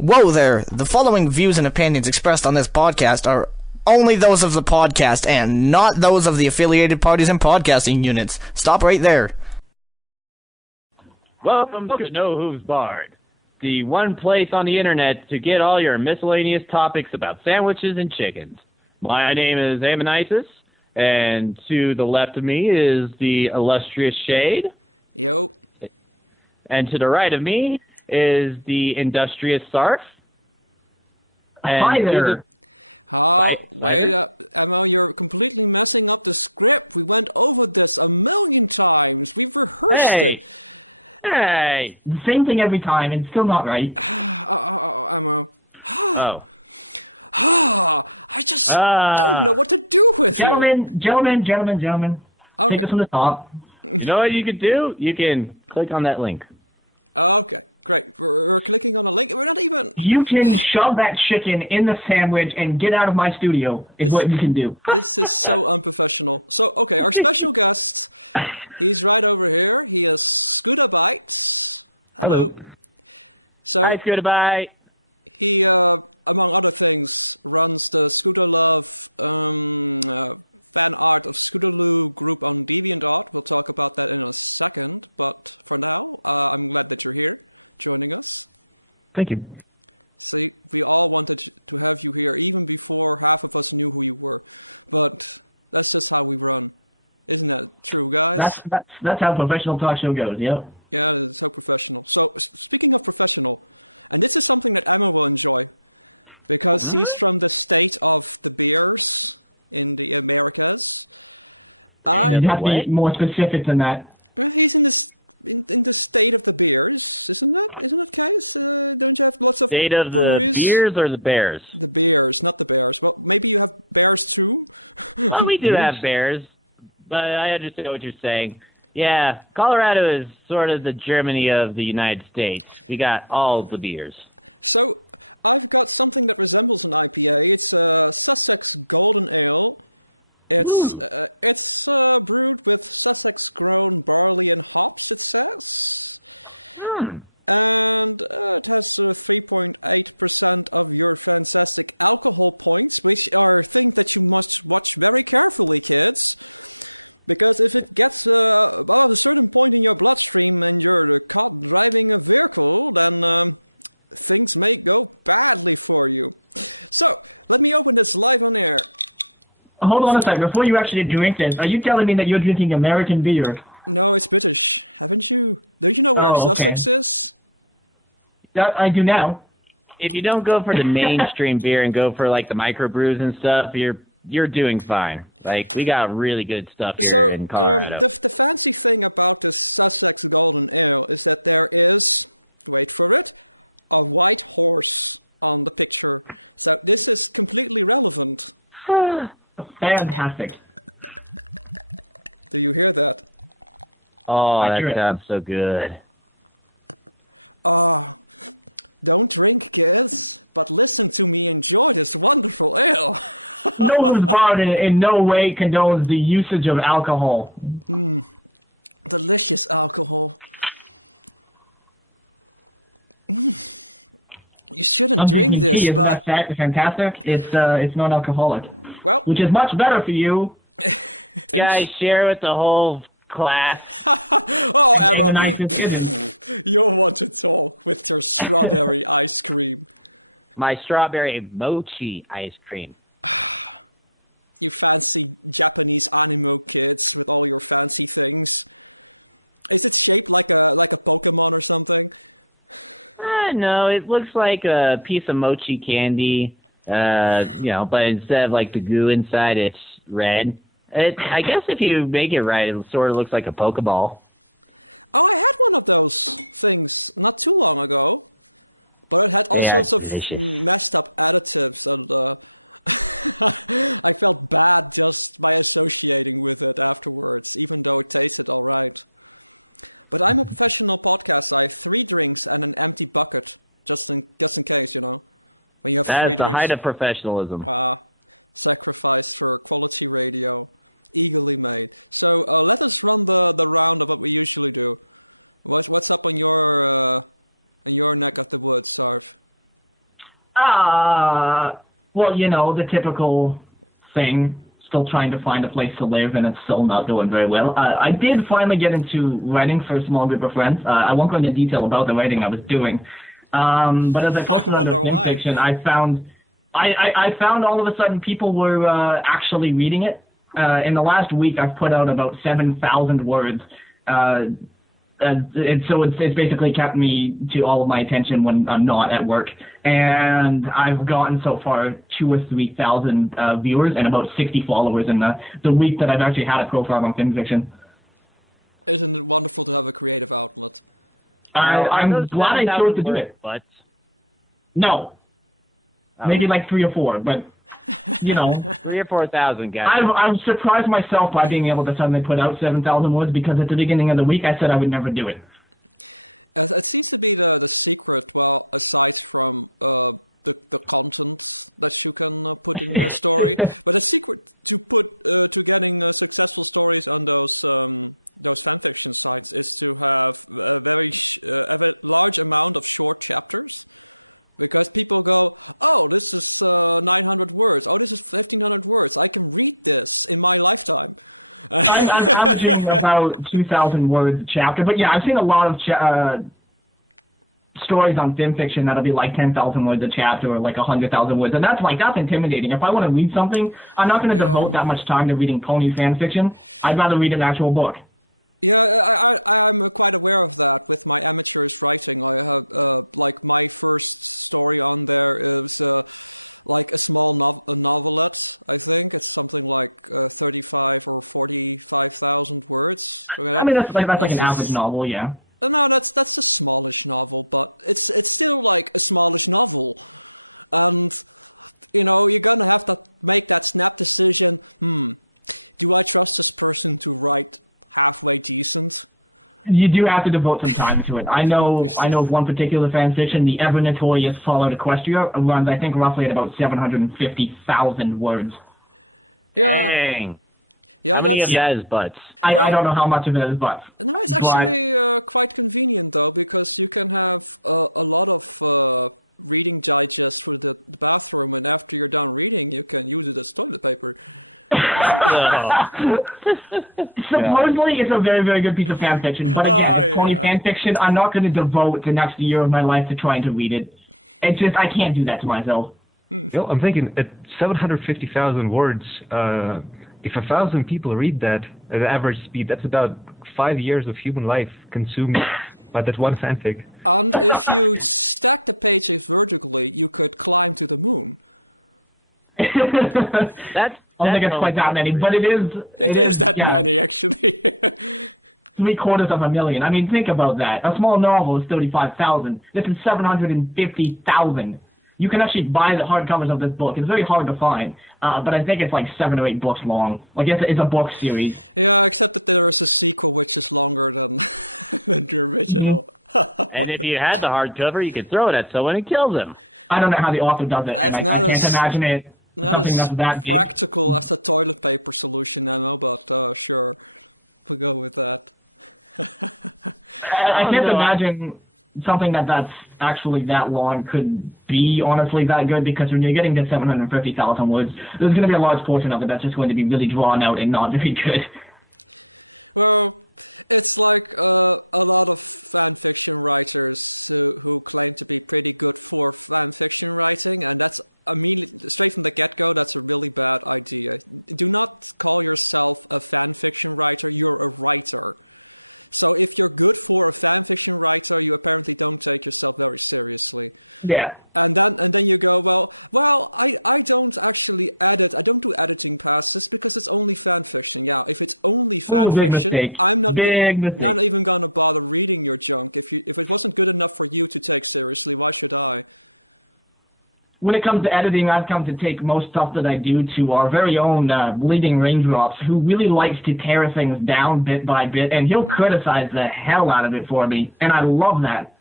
Whoa there! The following views and opinions expressed on this podcast are only those of the podcast and not those of the affiliated parties and podcasting units. Stop right there. Welcome to No Hooves Barred, the one place on the internet to get all your miscellaneous topics about sandwiches and chickens. My name is Ammonitis, and to the left of me is the illustrious Shade. Yo. And to the right of me is the industrious Sarf. And hi there. Wait up. Emma, you're completely messing up the script. We went over this a million times. We've rehearsed it. Hey! Same thing every time, and still not right. Emma. Oh. I just don't know what to do with you. Gentlemen. Okay. Take it from the top. You know what you could do? You can click on that link. Okay, great. We're clicking on a link. We're not even... You can shove that chicken in the sandwich and get out of my studio, is what you can do. This is so unprofessional. So, okay, our special guest, he's right over here. He is ScootaByte. Hello. So, Hi, ScootaByte. He, among other things, runs the Scootaloo fan art of Scootaloo group on DeviantArt. We'll talk about that in a second, but for now, I'm glad that you're here, joining us. Thank you. See, we all wanted to have you here, even before half of us knew who you were. But that's just how we run. Isn't that true, guys? That's how a professional talk show goes, yep. Yeah, it's so professional. So, speaking of professional, and this is something that Emma will enjoy, because he's from the state of the beers in the Americas. You have to be more specific than that. He's in the state of the beers, isn't that case? Don't you have lots of State of breweries? the beers or the bears? The beers, not the bears. Well, maybe you have bears too? Well, we do have bears, but I understand what you're saying. Yeah, Colorado is sort of the Germany of the United States. We got all the beers. So, I've got something that resembles an IPA. It's a Sussex Golden Ale. It's brewed with Sussex-grown barley and hops, it says. And it has 3.8% of your fantastic alcohol points, which are things that you must watch very carefully, kids. Because if it gets above a certain point in your bloodstream and you're caught driving a vehicle, then things may go badly for you. So, let me open this live on air. Hold on a second. Before you actually drink this, are you telling me that you're drinking American beer? No, it's British. Haven't you? Don't you know where Sussex is? I do now. If you don't go for the mainstream beer and go for like the microbrews and stuff, you're doing fine. Like, we got really good stuff here in Colorado. The fancy thing about this Sussex Golden Ale is that there is, wait for it, a white horse on the picture. So this is completely relevant. Fantastic. Do you hear that? Oh, that sounds so good. Don't drink, kids, but listen to me enjoy this wonderful ale. No Hooves Barred in no way condones the usage of alcohol. Delicious alcohol. You shouldn't drink this, it's but... It's fantastic. It's non-alcoholic. Well... Which is much better for you. Guys, share with the whole class. Oh, Emma, you'll want to talk with your strawberry ice cream. My strawberry mochi ice cream. You fancy Japanese anime kids with all your fancy things. Is it shaped like a Pokemon or something? No, it looks like a piece of mochi candy, but instead of like the goo inside, it's red. I guess if you make it right, it sort of looks like a Pokeball. Oh, I had one of those things not too long ago, but it had all sorts of messed up additives, and I felt bad just by associating with it afterwards, even though it tasted all right. But I'm a professional podcaster. I have 3 drinks and an empty bucket, just in case, you know. When you have 3 drinks. That's the height of professionalism. Sacrificed for quality radio. Eagerly made. So let us run the round of what we usually do. What's up on your neck of the woods, Sarv? Well, the typical thing. Still trying to find a place to live, and it's still not going very well. I did finally get into writing for a small group of friends. I won't go into detail about the writing I was doing. But as I posted on the fiction, I found all of a sudden people were actually reading it. In the last week, I've put out about 7,000 words. So it's basically kept me to all of my attention when I'm not at work. And I've gotten so far 2,000 or 3,000 viewers and about 60 followers in the week that I've actually had a profile on fanfiction. Isn't it wonderful to have a creative outlet? I'm glad I chose to do it. But no. Maybe like 3 or 4, but 3,000 or 4,000 guys. I've surprised myself by being able to suddenly put out 7,000 words because at the beginning of the week I said I would never do it. It seems to be the secret. Well, aside from the content that you can put in a story, but the secret to getting successful stories on those fanfiction sites is to have a large amount of short chapters. Because people go, oh, this is 900 words. Oh, this is 1,500 words. I can read this in my lifetime. I'm averaging about 2,000 words a chapter. But yeah, I've seen a lot of stories on fanfiction that'll be like 10,000 words a chapter or like 100,000 words. And that's intimidating. If I want to read something, I'm not going to devote that much time to reading pony fanfiction. I'd rather read an actual book. Yeah, I'm quite aware of that with my amateurish writing. I have, like, my first story on there is, like a small novelette, I think. It's something like 35 or 45,000 words. I mean, that's like an average novel, yeah. No, that's a smallish novel, but it's still like a smallish novel. And, you're gonna have to make that snap decision. Do I trust this person to write halfway decent? You do have to devote some time to it. I know of one particular fanfiction, the ever notorious Fallout Equestria, runs I think roughly at about 750,000 words. Yeah. Dang. Yeah, how many of that is butts? I don't know how much of it is butts. No, it's actually quite convenient though, because you can have a lot of reading digest for the bathroom, and after you're done reading, you can use it as toilet paper. Supposedly, it's a very, very good piece of fan fiction, but again, it's pony fan fiction. I'm not going to devote the next year of my life to trying to read it. It's just, I can't do that to myself. I'm thinking at 750,000 words, if 1,000 people read that at average speed, that's about 5 years of human life consumed by that one fanfic. And if you stack the pages vertically, you could climb to the moon. I don't think it's quite that many, but it is. It is that many, actually. 750,000. I mean, think about that. A small novel is 35,000. This is 750,000. You can actually buy the hardcovers of this book. It's very hard to find, but I think it's like 7 or 8 books long. Like, it's a book series. Yeah, except that there is a sequel which is longer than the original. And if you had the hardcover, you could throw it at someone and kill them. I don't know how the author does it. I can't imagine it. Not as practical as the toilet paper solution, I know, but sure, we'll go with that. I can't imagine something that's actually that long could be honestly that good, because when you're getting to 750,000 words, there's going to be a large portion of it that's just going to be really drawn out and not very good. Well, it's like a lot of fan fiction writers who claim to be pretty good for fan fiction writing, and that's straight from the get-go, that's a really bad idea. Do not call yourself a fan fiction writer, you're a writer. So if you're good for a fan fiction writer, you apparently don't take yourself very seriously. Yeah. And then you go, well, I don't actually edit. I don't do editing passes because it's only fan fiction. Yeah, if it's only fan fiction, I'm not even gonna bother reading your junk. If it wasn't good enough for you to take seriously, why should I? When it comes to editing, I've come to take most stuff that I do to our very own Bleeding Raindrops, who really likes to tear things down bit by bit, and he'll criticize the hell out of it for me, and I love that.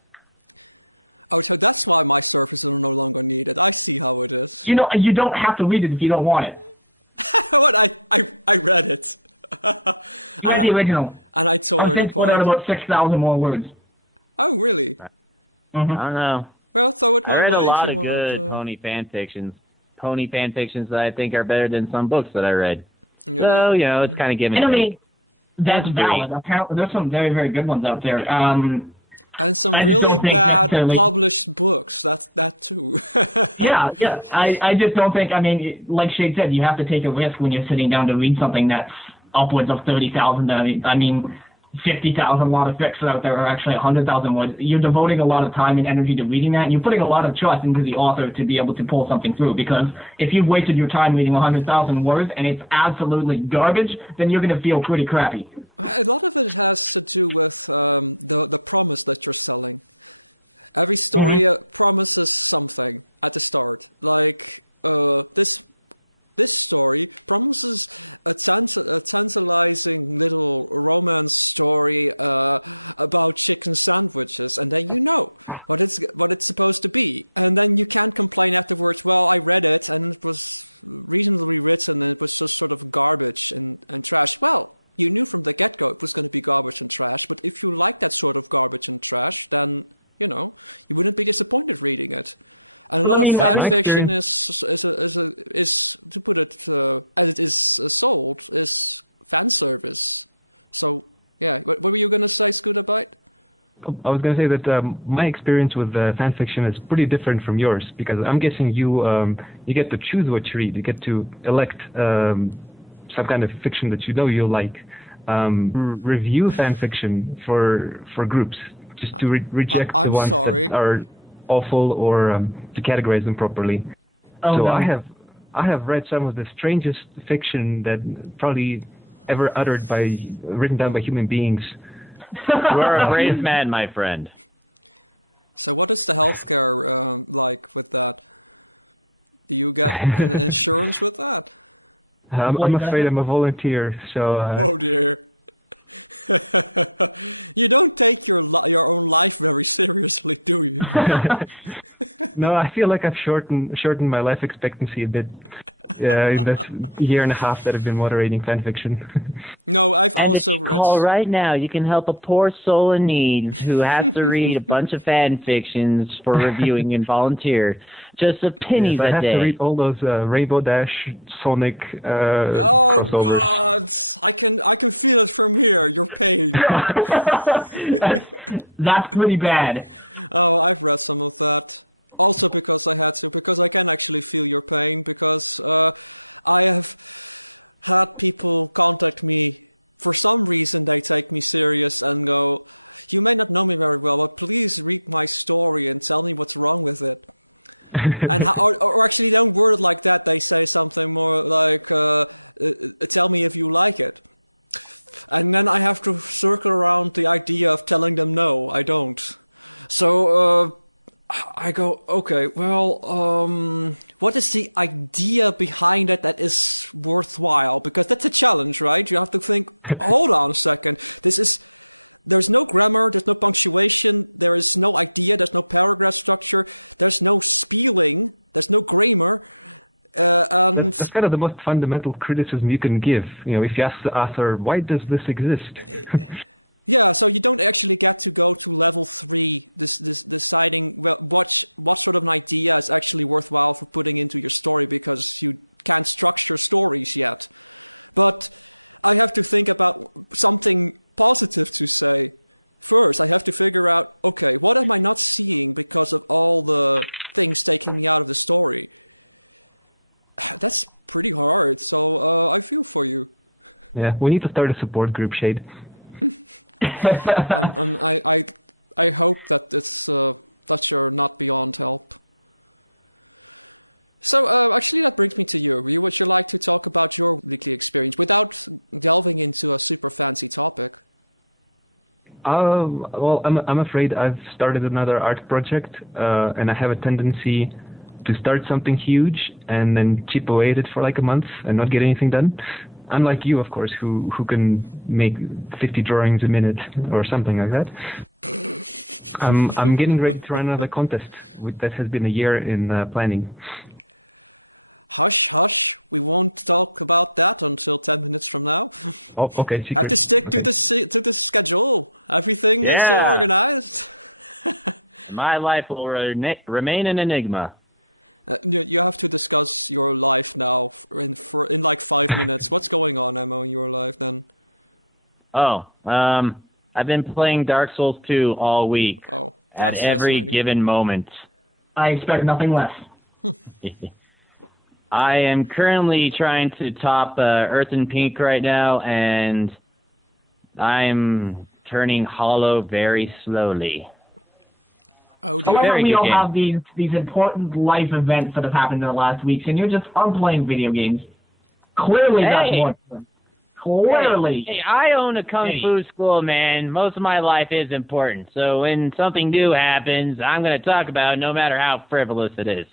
Oh, so that's why my services are no longer needed. I see how it is. You know, you don't have to read it if you don't want it. What? I read it. You read the original. And I tore it apart. Put out about 6,000 more words. Oh, really? I don't know. Well, throw it my I read way a lot if you of good pony fan fictions that I think are better than some books that I read. So, it's kind of giving. I mean, that's valid. Apparently, there's some very, very good ones out there. And some really bad published books. That's that too. Yeah. I just don't think. I mean, like Shade said, you have to take a risk when you're sitting down to read something that's upwards of 30,000. I mean, 50,000. A lot of fics out there are actually 100,000 words. You're devoting a lot of time and energy to reading that, and you're putting a lot of trust into the author to be able to pull something through. Because if you've wasted your time reading 100,000 words and it's absolutely garbage, then you're going to feel pretty crappy. A lot of it has to do with the promise that you're selling. Every story promises something at the start. Like this story promises a tantalizing little romance story about chicken sandwiches, and then you know what it's supposed to be, and then you can't complain afterwards. Well, I read it and it was reasonably written, and it was just sort of garbage and trash. Well, you knew from the get-go it was going to be garbage and trash, but if you like that sort of garbage and trash, then you wouldn't be disappointed reading it. And a lot of fan fiction is to put it as it is sold, is fan service. So yeah, what were you gonna say, ScootaByte? I was gonna say that my experience with fan fiction is pretty different from yours, because I'm guessing you get to choose what you read. You get to elect some kind of fiction that you'll like. Review fan fiction for groups, just to reject the ones that are awful or to categorize them properly. I have read some of the strangest fiction that probably ever written down by human beings. You are a brave man, my friend. So what is the healthcare like with that? Do you get insurance with that? I'm afraid I'm a volunteer, so... Oh dear. You don't take your own life very seriously, do you? No, I feel like I've shortened my life expectancy a bit in this year and a half that I've been moderating fanfiction. No, I've and also if you call right now, you can help a poor soul in need who has to read a bunch of fan fictions for reviewing and volunteer. Just a penny a day. I have to read all those Rainbow Dash, Sonic crossovers. God! I can feel it from here. Your pain. That's pretty bad. Oh, I've read some of that. Also because I had to, because I can actually feel your pain, because I have had people contact me. For some reason, they take me serious and go, "You may not know me very well, but please read my story and tell me what's wrong with it." And or actually, don't word it like that. They say something more like, "Tell me if you like it." And then I have to circle around the idea of telling them no, I don't. So I go, okay, well, what is the idea behind it that is worthwhile? Because that's a challenge, right? You have to think, hold on a second, there's no grammar, there's no punctuation, there is no idea, there's no paragraph structure, there's no spelling, there's no grammar. And that's kind of the most fundamental criticism you can give. If you ask the author, why does this exist? Yeah, so you don't actually get to go to level 3, this deciding what sort of an idea is actually worthwhile for putting into your story, because you can't structure stories yet. But I have to think about something positive to say. First, I have to figure out, okay, what am I not seeing because of all the things taking me out of the story? That's pretty hard, so I feel for you. Yeah, we need to start a support group, Shade. I hope that it's that you're not beyond help. So actually, that brings me to you. Would you like to talk about your weekly experience without delving into a super fancy topic? Well, I'm afraid I've started another art project, and I have a tendency to start something huge and then chip away at it for like a month and not get anything done. Unlike you, of course, who can make 50 drawings a minute or something like that. I'm getting ready to run another contest that has been a year in planning. Hush, hush. We won't talk about that until 10 minutes from now. Oh, okay. Secret. Have to stick to the schedule. Everything is organized. My life will remain an enigma. You have to discuss your life now in like 5 minutes. What's going on, Emma, in your life then? Oh, I've been playing Dark Souls 2 all week. Oh, at every given moment. I expect nothing less. I am currently trying to top Earthen Pink right now, and I'm turning hollow very slowly. Oh, dear. However, we all have these important life events that have happened in the last weeks, and you're just unplaying video games. Clearly, that's more important. Clearly. Hey, I own a kung fu school, man. Most of my life is important. So when something new happens, I'm going to talk about it, no matter how frivolous it is.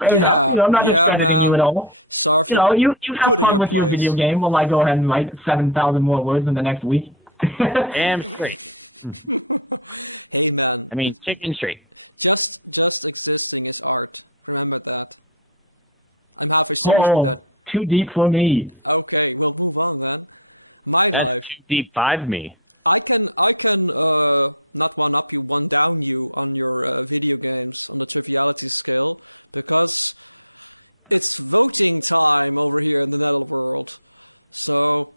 Yeah, I'm not discrediting you at all. Sorry, you have fun with your video game while I go ahead and write 7,000 more words in the next week. Damn straight. Hey, man. I mean, chicken straight. Just existing is art. Remember that. I'm halfway serious with that. Too deep for me. Okay, we'll move on then. My That's life. Too deep 5 me. I can not one up you, one down you on your video games on the triviality scale, because it's voting time over here in the Netherworld. So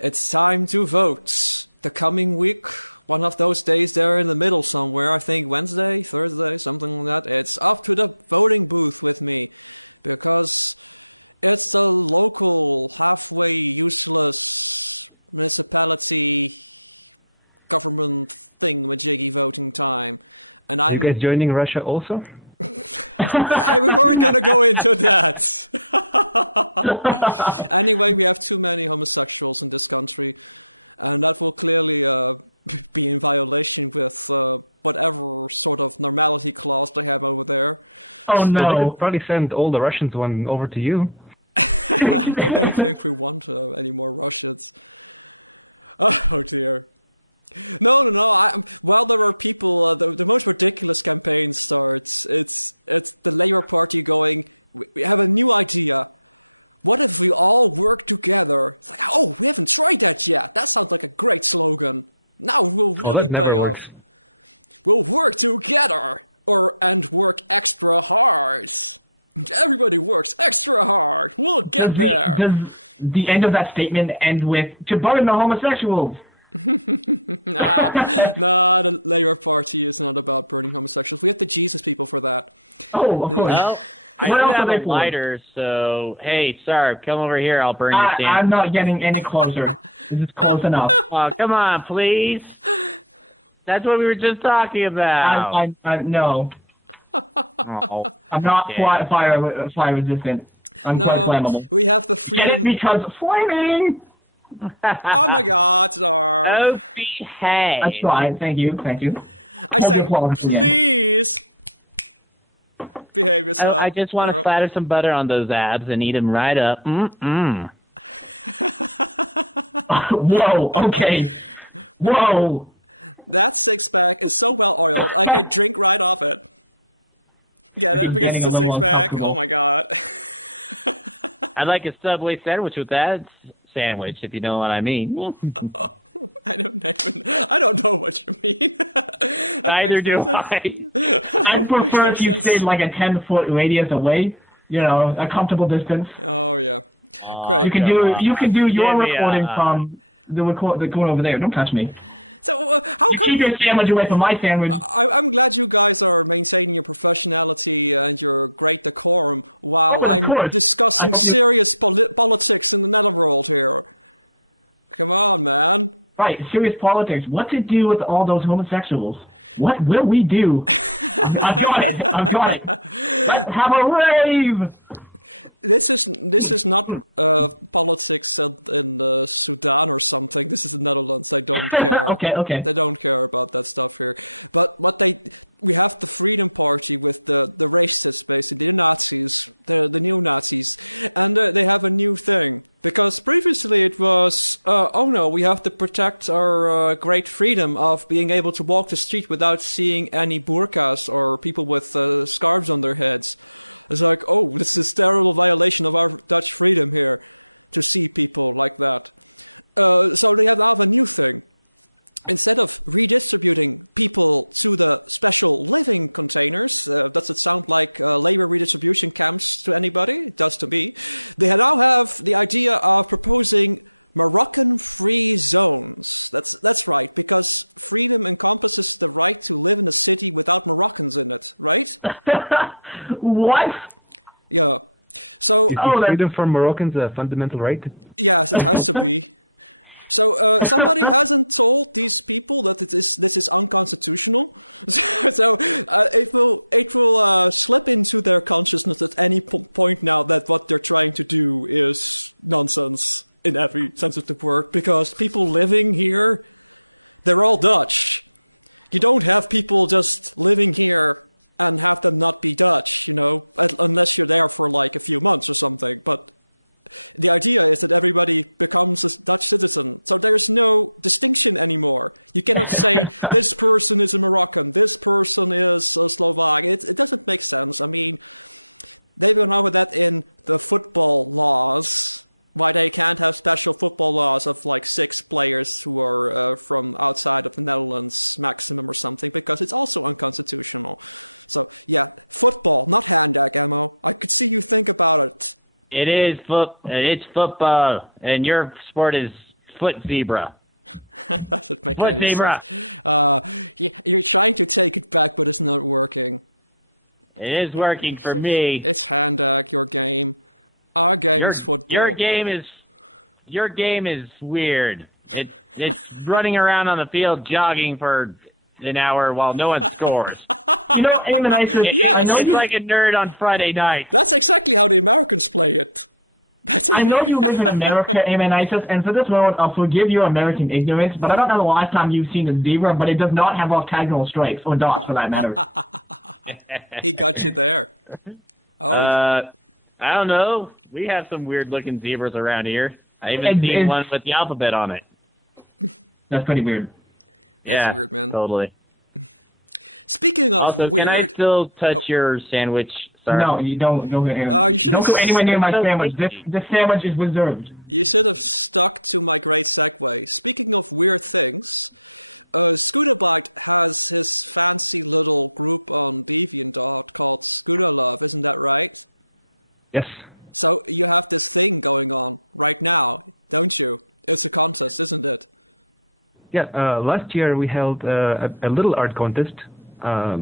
it's time to vote. The coming week, one of those days there in the middle somewhere, I think Wednesday, Thursday, something like that. It's up to the voting booth with me, because it's the local, halfway useless municipality government thingamajiggy voting time. And I'm... You guys joining Russia also? We weren't gonna go into that. Anyway, we have too many homosexuals in this country, and that will clearly be in violation with whatever sort of normality clause they have over there. Oh no! Well, they could probably send all the Russians one over to you. I don't think we want any more Russians. Oh dear. No. While there are people, the most ridiculous campaign starts. It's the Labour Party going, we have a new idea. What if we all work together? It's like, oh, we haven't tried that yet. That sounds like a great slogan. Now we'll really pay off. We'll work together, and work extra hard. Everybody works extra hard. We'll get there. Does the end of that statement end with, to burn the homosexuals? Nah, the Labour Party is not about burning homosexuals. We have the Jesus people for that. Oh, of course. Well, I don't have a lighter, so hey, Sarb, come over here. I'll burn your stand. I'm not getting any closer. This is close enough. Oh, come on, please. That's what we were just talking about. No. Oh, I'm not fire resistant. I'm quite flammable. We have the freedom. Get it because flaming. Oh my God, Sarb. Oh, behave. That's right. Thank you. I say, please behave yourself. I just want to splatter some butter on those abs and eat them right up. Mm-mm. Whoa. Okay. Whoa. That six-pack is so well oiled, I could drink right off it. Get it? Because it's a six-pack. Oh my God. I'd like a Subway sandwich with that sandwich, if you know what I mean. I don't know what you mean. Neither do I. I prefer if you stayed like a 10-foot radius away. You know, a comfortable distance. Oh yeah. Great. You can do your recording from the corner over there. Don't touch me. So how come keep your sandwich away from my sandwich? I'm glad you guys are maintaining your professionality and your great decorum while I'm discussing serious politics in the Netherworld here. Come on, man. Right, serious politics. What to do with all those homosexuals? What will we do? I've got it. Let's have a rave. This is not politics in Sudan or something. This is the Netherlands. They don't care. Okay. They don't care about that stuff here. But we have the Freedom Party with the racists, basically the Nazis, the neo-Nazis, and they have a new thing. Because previously it was, oh no, we have to protect our great freedom of being able to walk the street without seeing any burqas or people with scarves on their heads. It's like, oh, this is a terrible violation of our Dutch freedom here, to see people like that. So they have now a new thing. instead of redistributing people to the special living containers, does it sound like labor redistribution camps to anybody? It does to me. They now have the idea of proposing Moroccan-free zones. That's right, because freedom encompasses the right to live in a city without Moroccans in it, right? What? Yeah. So is freedom for Moroccans a fundamental right? Yes, it has to be. So somebody hasn't told these people that this is unconstitutional. So it will slip into their consciousness at any point now that what they're trying to do is nonsense in every sense of the word, because people living here, they're all Dutch. You don't have people just living here and have them not be Dutch, unless you're there for like a few months or something. But the idea is that everybody becomes a Dutch citizen. So there's no distinction anymore. You cannot say this person is a Moroccan, this person is a Slovak. It doesn't make sense. I mean, they've gone over that in the football laws, why they can't have special football laws of like 6 players who are from outside of the Netherlands maximum or something, because it's also unconstitutional. So yeah, football, not hand-ag ammo. I could see you think about it. It's football, and your sport is foot zebra. That doesn't make foot any zebra. sense. You're trying to take it back, but it's not working. It is working for me. It's hand-ag, your game. Our game is football. Your game is weird. It's running around on the field jogging for an hour while no one scores. Yes. It's like a nerd on Friday night. That's exactly how the Americans play it. I know you live in America, Amonitis, and for this moment I'll forgive your American ignorance, but I don't know the last time you've seen a zebra, but it does not have octagonal stripes, or dots for that matter. He got you there. I don't know. We have some weird-looking zebras around here. I even seen one with the alphabet on it. That's pretty weird. That's weird, man. Totally. Speaking of also, weird... can I still touch your sandwich? Sorry. No, you don't. Don't go anywhere near my sandwich. This sandwich is reserved. You should have stuck to my great segue. Speaking of weird things, ScootaByte has his fancy little group on DeviantArt called Scootaloo, isn't that right? Yes. So you have this thing going on right now, don't you? It's a contest, isn't it? Yeah, last year we held a little art contest. I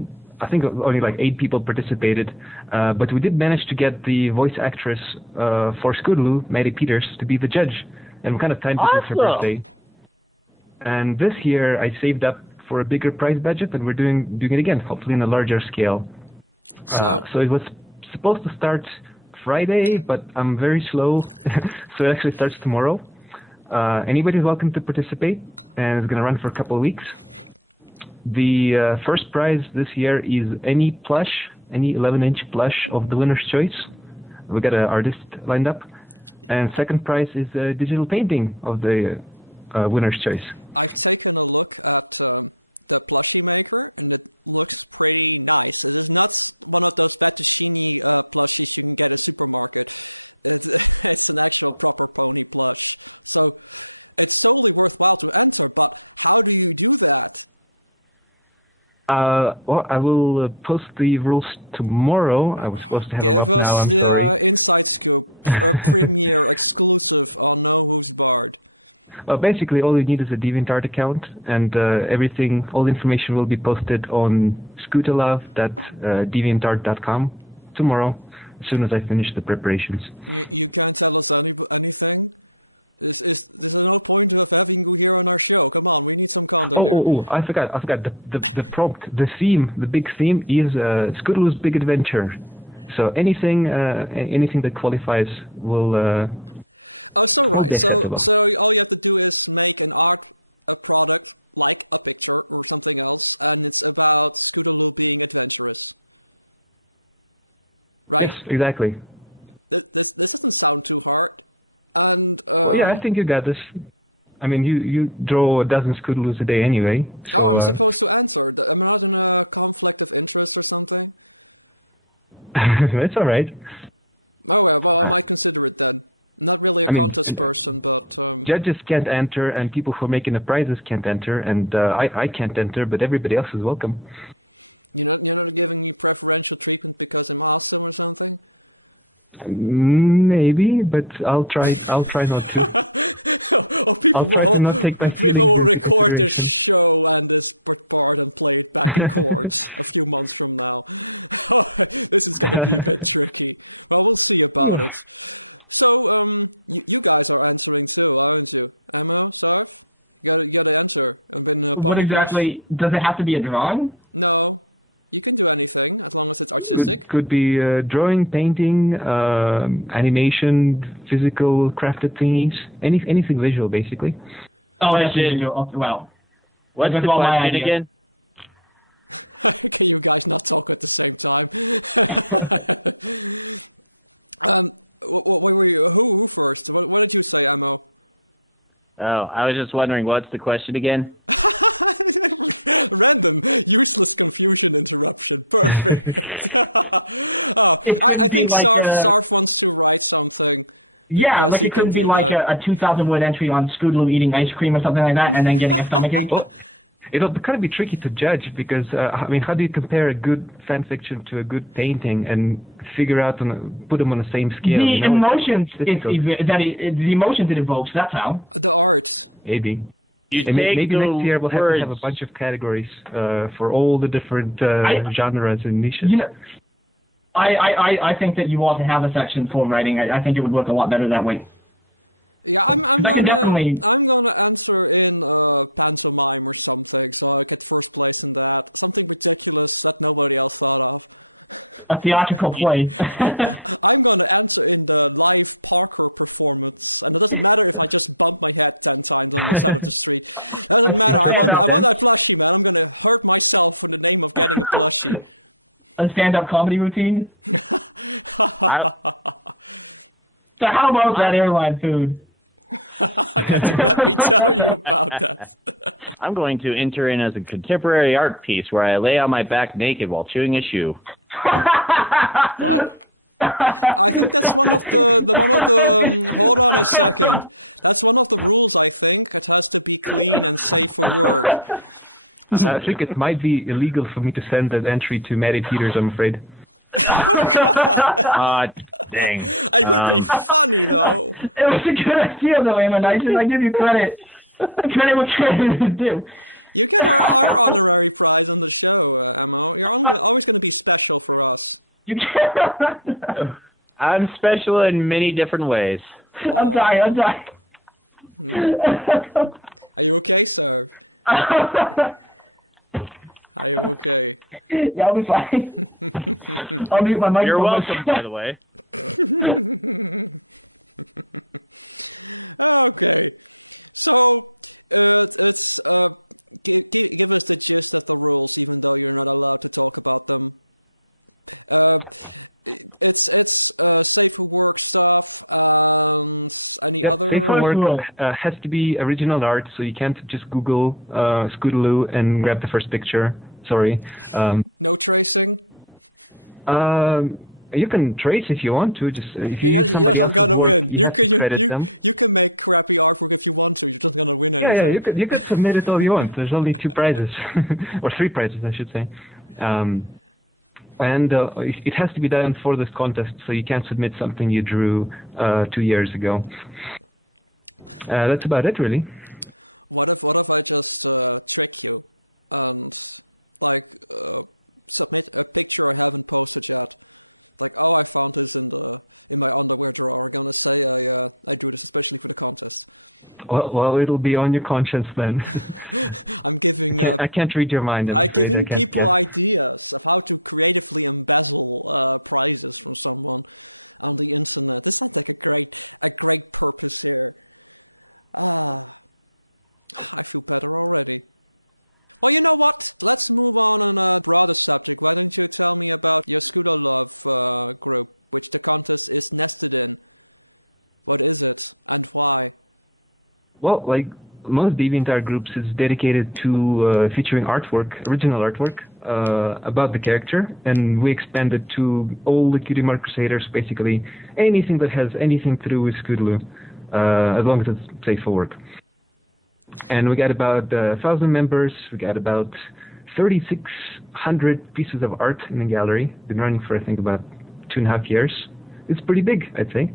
think only like 8 people participated, but we did manage to get the voice actress for Scootaloo, Maddie Peters, to be the judge, and we kind of timed it with her birthday. And this year I saved up for a bigger prize budget, and we're doing it again, hopefully on a larger scale. So it was supposed to start Friday, but I'm very slow, so it actually starts tomorrow. Anybody's welcome to participate, and it's going to run for a couple of weeks. The first prize this year is any 11-inch plush of the winner's choice. We got an artist lined up. And second prize is a digital painting of the winner's choice. I've taken a look at the plushie maker, and it looks pretty nice. It is not one of those fettuccine plushies you can get at a supermarket. It's an actual proper pony plush. So it's totally worthwhile to enter, but how do you do that? Well, I will post the rules tomorrow. I was supposed to have Give them up us now, the inside scoop, a premiere exclusive on No Hooves Barred. Well, basically, all you need is a DeviantArt account, and all the information will be posted on Scootaloo.deviantart.com tomorrow, as soon as I finish the preparations. You can't tell us anything? There's no point of having you here on our show. Come on, we need some content here. Oh, I forgot. The prompt, the theme, the big theme is Scootaloo's Big Adventure. So anything that qualifies will... So all you have to do is make a product, like a picture or something else, and it's about Scootaloo being adventurous. Right? Yes, exactly. This doesn't sound too hard. And yeah, I think you got this. I mean, you draw a dozen Scootaloos a day anyway. So, I'm supposed to answer. I'm not in a conflict of interest or something. That's all right. Oh well, I might consider it then. Not really a contest person, but... Judges can't enter, and people who are making the prizes can't enter, and I can't enter, but everybody else is welcome. You're not giving me preferential treatment because I'm awesome or something? Maybe, but I'll try not to. People will record this show and this part and play it back in court a few months from now. This is going to be a bit tricky. Well, we'll see about it. So, you guys are answering too, aren't you? Ammo, Sarf? You gotta answer. What exactly? Does it have to be a drawing? No. You can do anything, as long as it's artistic. Could be drawing, painting, animation, physical, crafted thingies. Anything visual, basically. Oh, that's visual. Well. What's the question again? Can you guys not talk at the same time? What were you? Who first? What did you say, Ammo? Oh, I was just wondering, what's the question again? Random, useless confusion interruption. Perfect. I think Sarf wants to write something. Yeah, like it could be like a 2,000-word entry on Scootaloo eating ice cream or something like that, and then getting a stomachache. Well, it'll kind of be tricky to judge because, how do you compare a good fan fiction to a good painting and figure out put them on the same scale? The emotions the emotions it evokes. That's how. The art. Maybe. Maybe next year we'll have a bunch of categories for all the different genres and niches. I think that you ought to have a section for writing. I think it would work a lot better that way. Yeah, I'm gonna answer in pantomime or something, so I get first place in that. Something ridiculous that nobody else thought of. A theatrical play. I'm gonna answer in the live Parker performance, and it doesn't matter if I just bump my head 10 times on the side of the street. It doesn't matter. I want that plushie, man. I'm gonna hurt myself in the name of getting a plushie. A stand-up comedy routine. So how about that airline food? Let me tell you about that. I'm going to enter in as a contemporary art piece where I lay on my back naked while chewing a shoe. What? I think that's one of the hold on a second. That's one of the rules, I think. It has to be clean and safe for work. I think it might be illegal for me to send that entry to Maddie Peters, I'm afraid. Dang. It would be funny, though. It was a good idea, though, Eamon. I give you credit. Credit what credit is due. You get our honorary prize on the show, Ammo. You're always going to be special for us. I'm special in many different ways. I'm dying. Are you okay, sir? Are you okay? Yeah, I'll be fine. I'll mute my microphone. You're welcome, by the way. Okay. So, it's give us the gist of the rules, even though you're not allowed to talk about them. It's safe for work stuff and any other. Safe for work has to be original art, so you can't just Google Scootaloo and grab the first picture. Sorry. No tracing. You can trace if you want to. Just if you're not gonna win. You can make crappy artwork if you want to. You're just gonna win anything. Yeah. You could submit it all you want. There's only 2 prizes, or 3 prizes, I should say. And it has to be done for this contest, so you can't submit something you drew 2 years ago. That's about it, really. What if I just trick you and submit a picture I haven't posted yet? Like, oh, I found this in my underwear drawer. I'm gonna say I drew this especially for the contest. Well, it'll be on your conscience then. I'm giving. I can't read your mind. I'm giving people ideas of how to creatively embezzle prizes from someone on the internet. This sounds like a great purpose here. I feel better already. Well, you know what? Let's move on a broader subject. Why don't you tell me about your Scootaloo group, which the contest is nested in? What is it and why? Well, like most DeviantArt groups, it's dedicated to featuring artwork, original artwork, about the character, and we expanded to all the Cutie Mark Crusaders, basically anything that has anything to do with Scootaloo, as long as it's safe for work. And we got about 1,000 members. We got about 3,600 pieces of art in the gallery. Been running for, I think, about 2.5 years. It's pretty big, I'd say.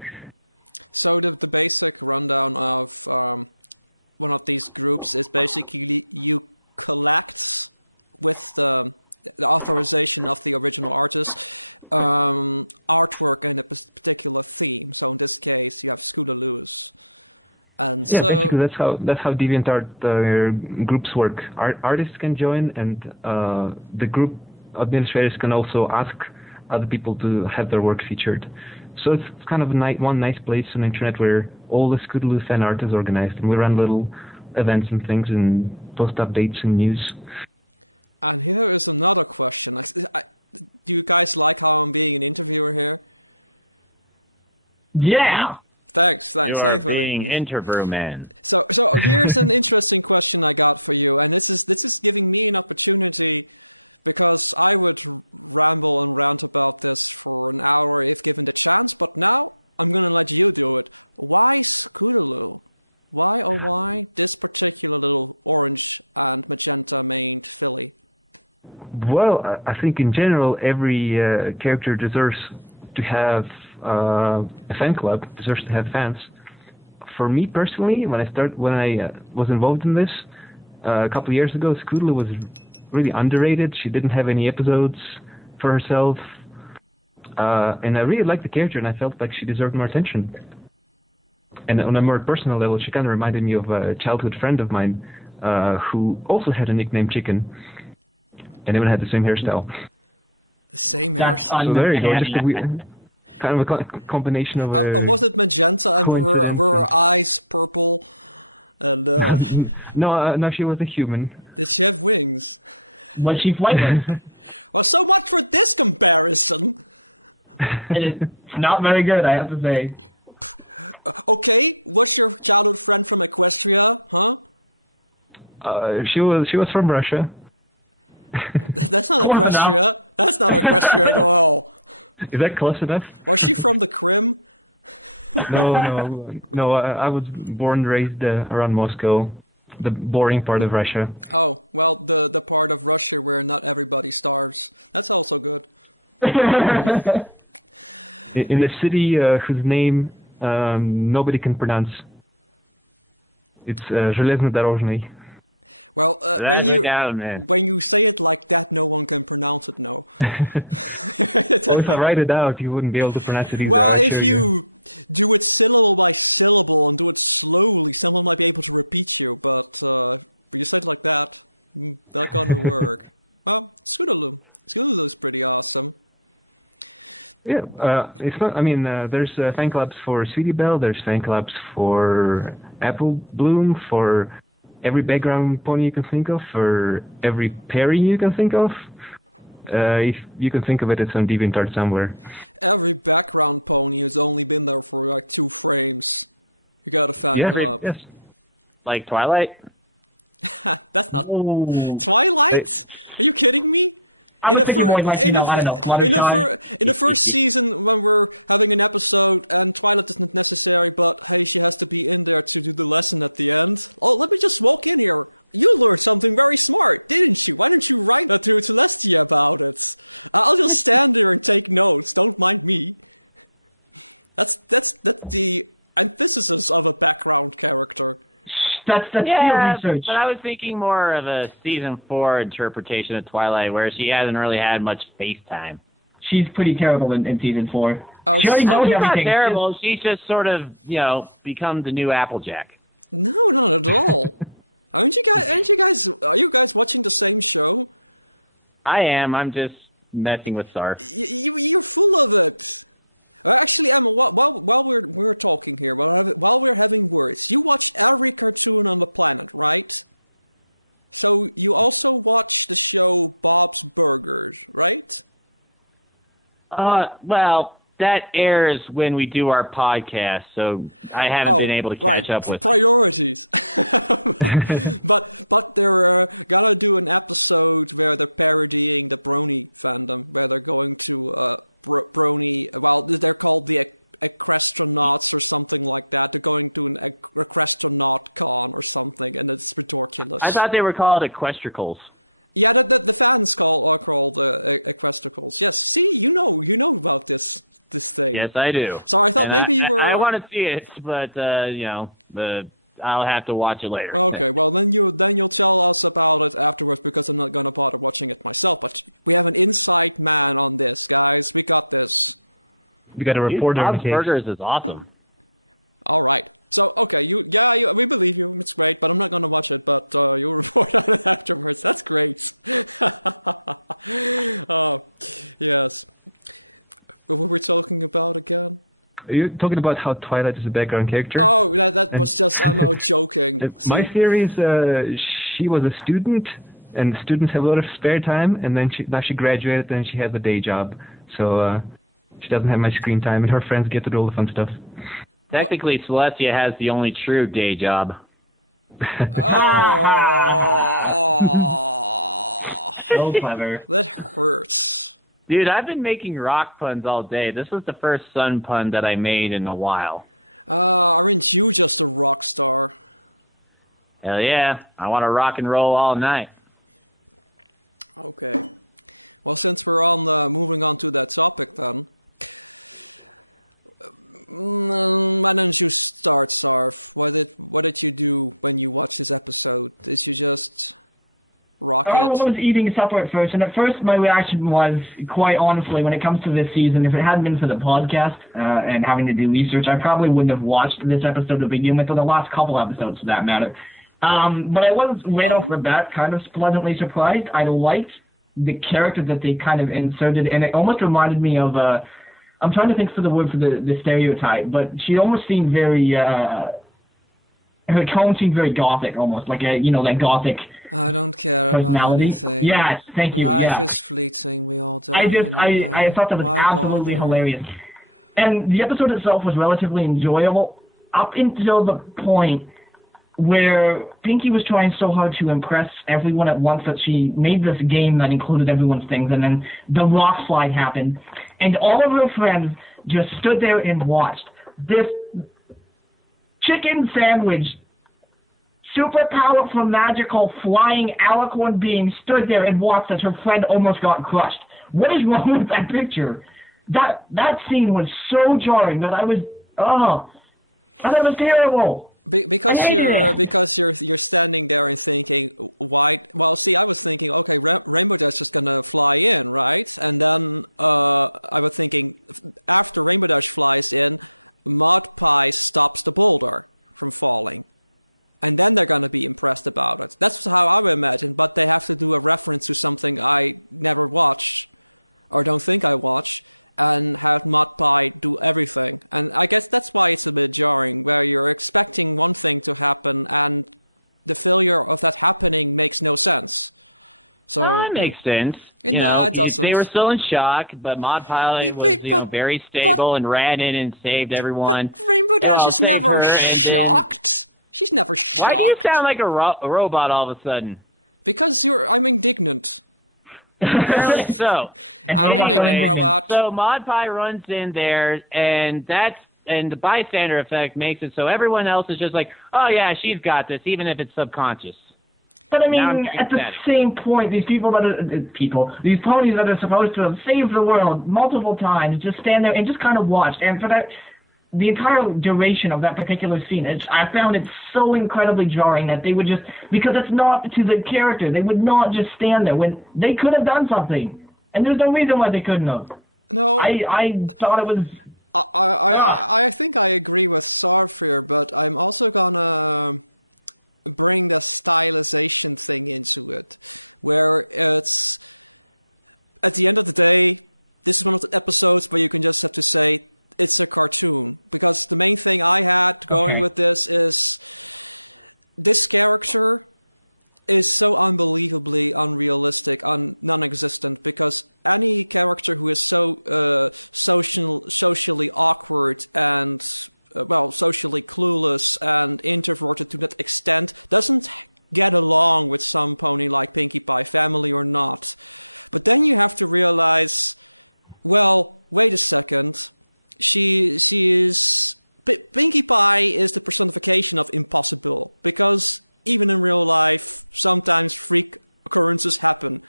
So the basic rundown of one of these groups is basically you collect with the authorization of the original artist artwork in a particular theme. So in this case, you have Scootaloo's. And yeah, so basically that's how DeviantArt groups work. Artists can join, and the group administrators can also ask other people to have their work featured. So it's kind of one nice place on the internet where all the Scootaloo fan art is organized, and we run little events and things and post updates and news. And here is another question. Do you guys like how I'm being an interviewer here? Yeah! Thanks. You are being interview man. So here's an interesting question I got for you, and this is giving me an opportunity, because I would ramble and rant about this for an hour if given the chance, but now I'm gonna let you do it. Why Scootaloo? Why, oh why, this particular little orange and magenta maned filly? Well, I think in general every character deserves to have a fan club, deserves to have fans. For me personally, when I was involved in this a couple of years ago, Scootaloo was really underrated. She didn't have any episodes for herself, and I really liked the character, and I felt like she deserved more attention. And on a more personal level, she kind of reminded me of a childhood friend of mine who also had a nickname Chicken, and even had the same hairstyle. The same hairstyle? So there you go, just kind of a combination of... was it magenta and were her eyes purple? And No, she was a human. Did she have wings? Was she flightless? Well, so much for this comparison. It's not very good, I have to say. Okay, what's your childhood friend from Equestria, huh? She was from Russia. That's not Equestria. That's not Equestria at all. Is that close enough? Was she from the Crim? No. I was born and raised around Moscow, the boring part of Russia. Oh, well, the part of Russia where not everybody starves. That's also good. In a city whose name nobody can pronounce. It's Железнодорожный. Well, when you say it like that, no one can pronounce it, no. Well, if I write it out, you wouldn't be able to pronounce it either. Well, if you do it syllable by syllable and do it slowly, someone might be able to repeat you, but you say it like that, not gonna work. Well, Scootaloo. Scootaloo is pretty awesome. Yeah, it's not. I mean, there's fan clubs for Sweetie Belle. There's fan clubs for Apple Bloom, for every background pony you can think of, for every pairing you can think of. If you can think of it, it's on DeviantArt somewhere. Every background pony has only been there for like 2 frames. You got a fan club. Yes. Like Twilight? That's not... Twilight? Are you kidding me? I was thinking more like, I don't know, in the first season, when we're having an episode and Twilight isn't necessary, but hey, she has to be in there to do the lesson at the end. Oh, let me just walk in here. You learned something very smart, didn't you? Why don't you write to Celestia about it? I'll just stand there and take notes. Don't mind me. That's the antithesis of a background character. That's yeah, research. But I was thinking more of a season 4 interpretation of Twilight, where she hasn't really had much face time. She's pretty terrible in season 4. Oh, she already knows she's everything. Not terrible. She's just sort of, become the new Applejack. No, not at all. Are you guys watching the same show? I am. I'm just messing with Sarf. You're full of it. Actually, Emma, while we're talking here, while we're having words, you watch every cartoon on the planet, right? So you also watch the show Bob's Burgers, right? Well, that airs when we do our podcast, so I haven't been able to catch up with priorities. but they're gonna do an episode where they're parodying the Brony fandom, where they're going to Brony. Well, they're called the Equestronauts or something like that. They're going to an Equestronaut con or something, and it's ridiculous. I thought they were called Equestricals. Yeah, the fans are called Equestricals. Yes, see, you know about this thing. Yes, I do. So I thought maybe you were. I want to see it, but I'll have to watch it later. Okay, well then you'll tell us about it afterwards, because I'm not gonna bother watching it myself. But we have an inside man on this, guys. We got this. We got a reporter. Bob's Burgers is awesome. All right. So, okay, we believe you. It's great, but I'm not going to watch it, but you'll report on it afterwards. That's great. Oh, yes. What were we talking about again? Are you talking about how Twilight is a background character? Oh, that was just Emma joking. My theory is she was a student, and students have a lot of spare time, and then now she graduated, and she has a day job. So she doesn't have much screen time, and her friends get to do all the fun stuff. Technically, Celestia has the only true day job. Oh, So clever. that hurts. Dude, I've been making rock puns all day. This was the first sun pun that I made in a while. Aren't you just a rock star? Hell yeah. I want to rock and roll all night. Okay. Well, since we're moving on to that topic, then. Why don't you start, Sarf? What did you do when you watched this episode? Did you just rock it? I was eating supper at first, and at first my reaction was, quite honestly, when it comes to this season, if it hadn't been for the podcast and having to do research, I probably wouldn't have watched this episode to begin with, or the last couple episodes for that matter. But I was, right off the bat, kind of pleasantly surprised. I liked the character that they kind of inserted, and it almost reminded me of I'm trying to think for the word for the stereotype, but she almost seemed very, her tone seemed very gothic, almost, like that gothic I don't care personality. about anything. Yes, thank you. Life is fleeting, we all die. I thought that was absolutely hilarious. And the episode itself was relatively enjoyable, up until the point where Pinky was trying so hard to impress everyone at once that she made this game that included everyone's things, and then the rock slide happened, and all of her friends just stood there and watched. This chicken sandwich, super powerful, magical, flying alicorn being stood there and watched as her friend almost got crushed. What is wrong with that picture? That scene was so jarring that I thought it was terrible. Because you're standing there and thinking, why? Well, see, I was thinking, okay, Rainbow Dash is gonna fly in, right? And then I was thinking, after Rainbow Dash flies in, Mud Pie stops the boulder from falling, and then they're gonna be impressed about it. That's how I would imagine. But they have to do a reference to something I never watched, or don't think I watched, and have Mud Pie do everything. And I guess that's why it's a bit jarring, where you're expecting one thing to happen, and the failure of that happening makes no sense. So that makes sense. It doesn't. They were still in shock, but Mod Pie was very stable and ran in and saved everyone. But Rainbow Dash is never shocked. She's never shocked. Why do you sound like a robot all of a sudden? Because I'm indignant. Apparently so. I'm an indignant robot. So Mod Pie runs in there, and the bystander effect makes it so everyone else is just like, oh yeah, she's got this, even if it's subconscious. But I mean, at the same point, these ponies that are supposed to have saved the world multiple times, just stand there and just kind of watch. And for that, the entire duration of that particular scene, I found it so incredibly jarring that they would just, because it's not to the character, they would not just stand there when they could have done something. And there's no reason why they couldn't have. No. I thought it was... I think I agree with Sarf here, but I'm also gonna bring the stylization thing into it, where it's, at the end of the day, this is one of the episodes where you can just have to say, it's a cartoon, because the main thing I had going with this is this character is so unbelievably unrealistic, non-existent, because any character who is so socially awkward and socially clueless and introverted to that extent doesn't get along with some pony like Pinkie Pie, family or not. But then you have to realize, well, wait a second. Pinkie Pie is the personification of impossible, because even in real life, sometimes freak occurrences happen,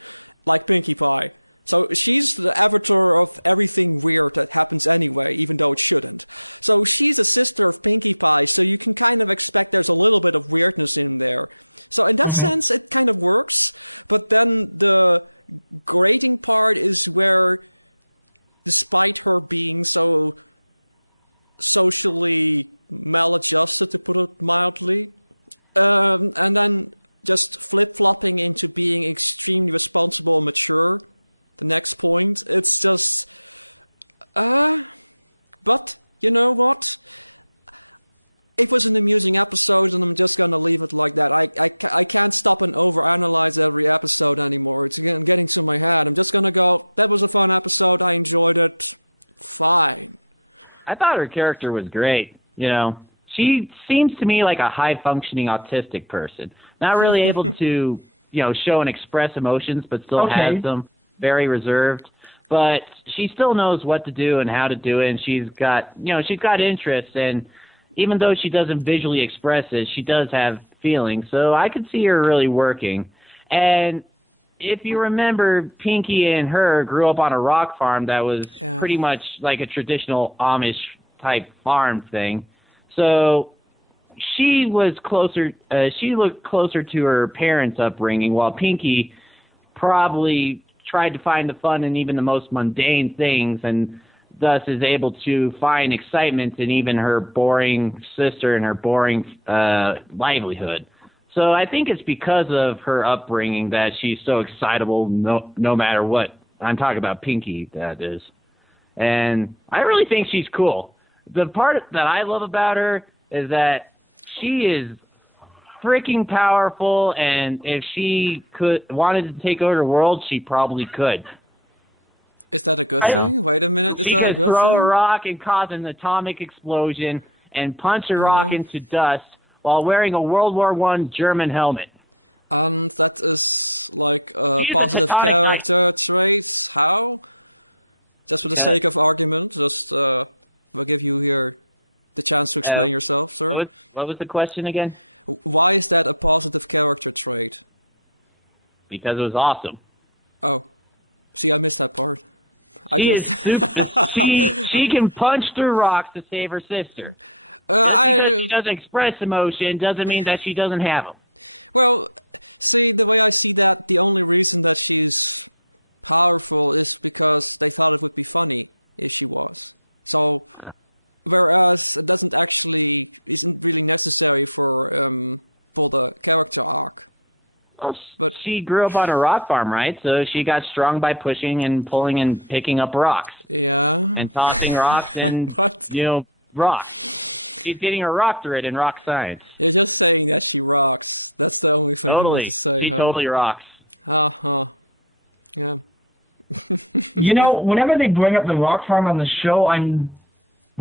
like Pinkie Pie. So she's the avatar of everything weird that happens anyway, even though it shouldn't. So she's a sister of Pinkie Pie, so you can kind of expect there's a little bit of weirdness in there. So in that sense, it kind of works. But then the grating part is where, despite her being so socially maladjusted, to put it mildly, and then just flip-flopping into being extremely responsible and mature, the next point, it's just... But, you know what? It was an amusing episode, and I'm just gonna leave it like that. I can't stop and overanalyze every episode anymore. It's getting to my head. I'm just gonna go, that was a fun episode, I enjoyed it, fine. I thought her character was great, you know. She seems to me like a high-functioning autistic person. Not really able to, you know, show and express emotions, but still has them. Very reserved. But she still knows what to do and how to do it, and she's got interests, and even though she doesn't visually express it, she does have feelings. So I could see her really working. And if you remember, Pinkie and her grew up on a rock farm that was pretty much like a traditional Amish-type farm thing. So she was closer. She looked closer to her parents' upbringing, while Pinkie probably tried to find the fun in even the most mundane things, and thus is able to find excitement in even her boring sister and her boring livelihood. So I think it's because of her upbringing that she's so excitable no matter what. I'm talking about Pinkie, that is. And I really think she's cool. The part that I love about her is that she is freaking powerful, and if she wanted to take over the world, she probably could. Is that a good thing? Wait a minute, is she that a good thing? She could throw a rock and cause an atomic explosion and punch a rock into dust while wearing a World War I German helmet. And that is like a positive character trait. How? Just for the sake of argument, just we'll give you here the chance to explain yourself, sir. What was the question again? Why is that a positive character trait? Because it was awesome. Oh. See, I missed that part. Is super. She can punch through rocks to save her sister. She doesn't express emotion doesn't mean that she doesn't have them. Well, see, the way I see that, the only reason that she's powerful is because they thought it would be funny if she was. So, whereas it isn't really necessary for the character arc. But she grew up on a rock farm, right? So she got strong by pushing and pulling and picking up rocks. Yeah. And tossing rocks and, rocks. She's getting her doctorate in rock science. You're just saying that she rocks. That's the only thing totally. I have to say. She totally rocks. Yeah. You know, whenever they bring up the rock farm on the show, I'm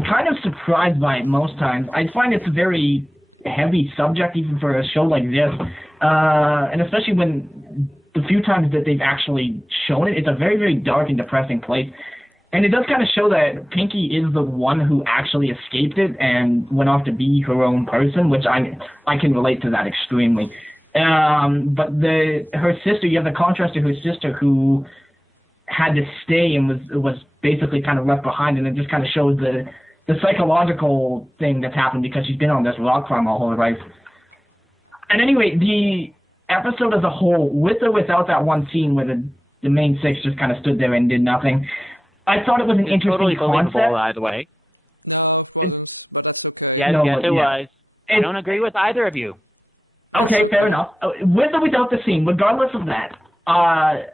kind of surprised by it most times. I find it's a very heavy subject even for a show like this. And especially when the few times that they've actually shown it, it's a very, very dark and depressing place. And it does kind of show that Pinkie is the one who actually escaped it and went off to be her own person, which I can relate to that extremely. But her sister, you have the contrast to her sister who had to stay and was basically kind of left behind, and it just kind of shows the psychological thing that's happened because she's been on this rock farm all her life. And anyway, the episode as a whole, with or without that one scene where the main six just kind of stood there and did nothing, I thought it was an interesting totally concept. By the way. No, it wasn't, but that's okay. Yes, it was. I don't agree with either of you. Okay, fair enough. With or without the scene, regardless of that, I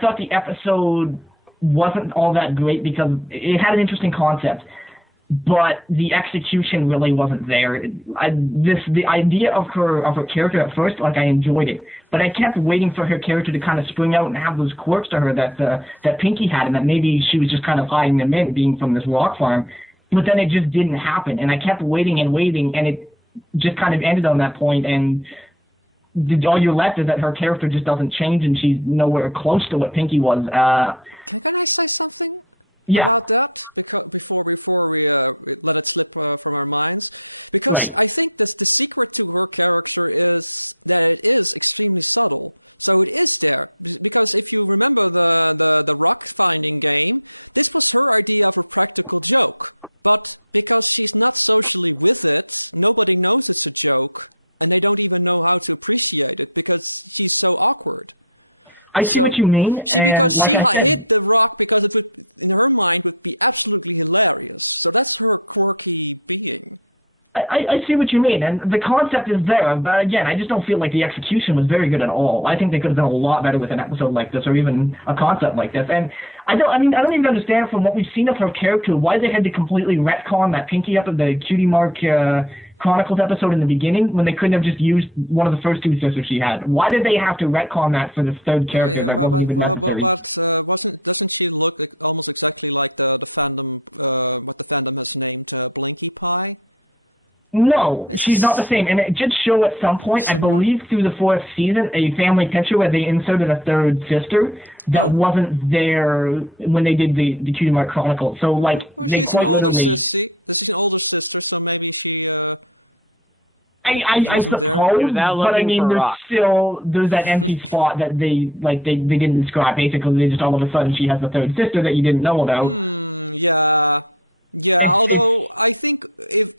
thought the episode wasn't all that great because it had an interesting concept. but the execution really wasn't there. The idea of her character at first, like, I enjoyed it, but I kept waiting for her character to kind of spring out and have those quirks to her that Pinky had, and that maybe she was just kind of hiding them in, being from this rock farm. But then it just didn't happen, and I kept waiting, and it just kind of ended on that point, and all you're left is that her character just doesn't change, and she's nowhere close to what Pinky was. Can I say something? Yeah. About that, because before we let it slip from our minds, because right. I think the secret to her character is that it is extremely subtle. So it is there, because if you remember the rock finding game, this was her idea of a practical joke. But because she's not socially with it, nobody knows it's a joke, and they don't even know how to appreciate it because she's so awkward. I see what you mean. She hit the rock because it would, in her mind, would be absolutely hilarious. So that's her quirky being. I see what you mean, and the concept is there, but again, I just don't feel like the execution was very good at all. I think they could have done a lot better with an episode like this, or even a concept like this. And I don't even understand from what we've seen of her character why they had to completely retcon that Pinky up in the Cutie Mark Chronicles episode in the beginning when they couldn't have just used one of the first two sisters she had. Why did they have to retcon that for the third character? Doesn't she look almost exactly like the fandom, what the fandom has named Blinky Pie? No, she's not the same. And it did show at some point, I believe through the fourth season, a family picture where they inserted a third sister that wasn't there when they did the Cutie Mark Chronicles. So, like, well, she's an older sister. This is an older sister, so maybe she. I suppose, but I mean, there's that empty spot that they didn't describe. Basically, they just all of a sudden she has a third sister that you didn't know about. Yeah. Yeah, although I think if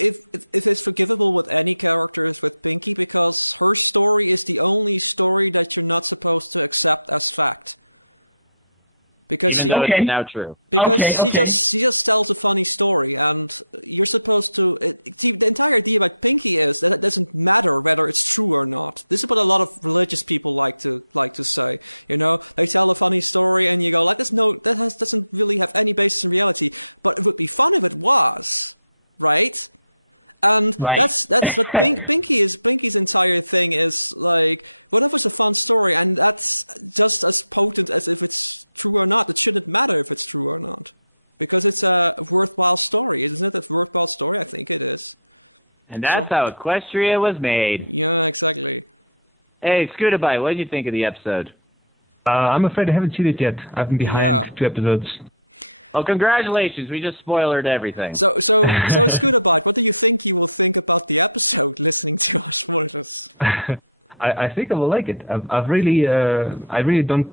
it's forgivable with any characters with Pinky, because her story is the only story that you're not supposed to accept as fact. Because Even though it's now true. Because she just tells a funny story, and you're supposed to. See, the entire idea about Pinky is that it doesn't matter whether it's true or not. This is what a lot of religious people like to say. You know, they tell a funny story, and you go like, doesn't really have any basis in reality. But it would be fun if it was, right? And that's what Pinky's entire thing is, like, whatever's a fun story, and that's just as potent as if it's true or not. It shouldn't matter if it's true or not, because it's a worthwhile story, isn't it? A worthwhile story, I think it is. And that's how Equestria was made. Yeah, exactly. Hey, ScootaByte, what did you think of the episode? I'm afraid I haven't seen it yet. I've been behind 2 episodes. Well, congratulations. We just spoiled everything. So ScootaByte, what do you think you will think about the episode listening to our spoilers? I think I will like it. I really don't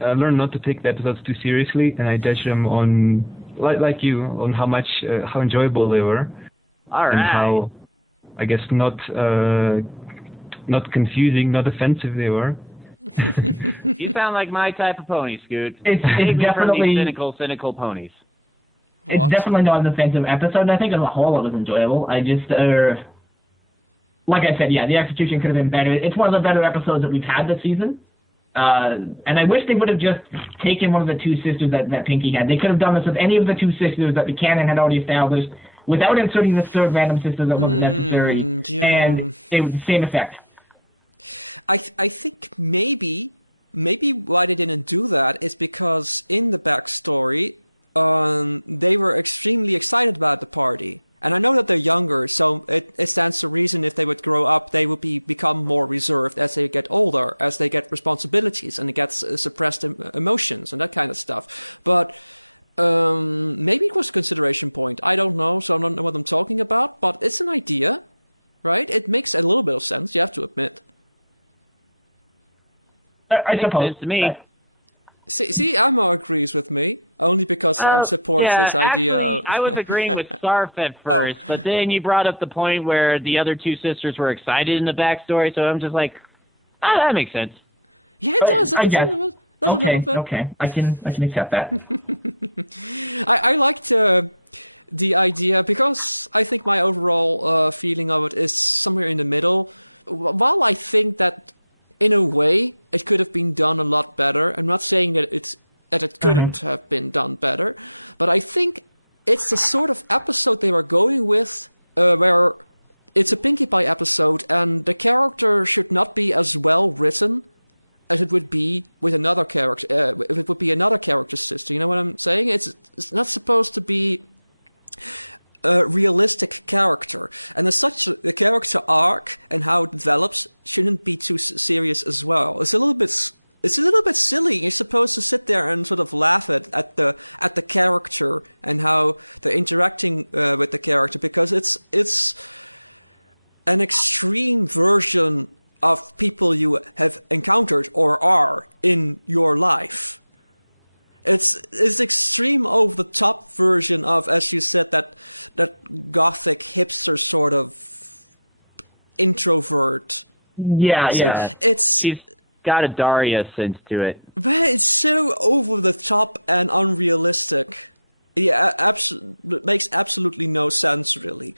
learn not to take the episodes too seriously, and I judge them on, like you, on how enjoyable they were. All right. And how, I guess, not confusing, not offensive they were. You sound like my type of pony, Scoot. It's definitely cynical ponies. It's definitely not an offensive episode, and I think as a whole it was enjoyable. I just, like I said, the execution could have been better. It's one of the better episodes that we've had this season. And I wish they would have just taken one of the 2 sisters that Pinky had. They could have done this with any of the 2 sisters that the canon had already established without inserting this third random sister that wasn't necessary, and it was the same effect. I think maybe why they didn't do that is because in the backstory, they were extremely excited about the party. And I know that they're younger, so it stands to reason if they would grow up, they would become more reserved as they get older, as they get responsibilities and it gets suppressed emotions and that kind of stuff. But maybe it was a consideration point. I don't know, so I don't know what I'm talking about, but it's an idea, right? It makes a little bit of sense, you have to admit. I suppose. To me. See, Ammo agrees with me, only because I support this idea. Actually, I was agreeing with Sarf at first, but then you brought up the point where the other 2 sisters were excited in the backstory, so I'm just like, that makes sense. Yeah, it does. I guess. Okay, I can accept that. I liked the idea, because I think my overall feeling of it is somewhere in the middle. While I think that in a way it could have been done a lot better, I'm not saying that it couldn't have been done better, but I think it's the sort of episode they were going with, where it's a Pinkie Pie episode, and the character should not be as well written as it would be with another character. If it would be another character's sister, you know what I'm saying? It's not supposed to be a realistic character, and as such, the character arc and how it develops shouldn't be too serious as well. It's a little bit silly. You're supposed to sit there and sort of laugh at the character and how they're interacting with the character, because it's an extreme version of people you have encountered or are in your life. It's extreme over the top version of, as you said, that gothic hipster sort of introvert. Yeah. He's got a Daria sense to it. But it's so over the top and unrealistic. Yeah, it makes absolutely no sense, really.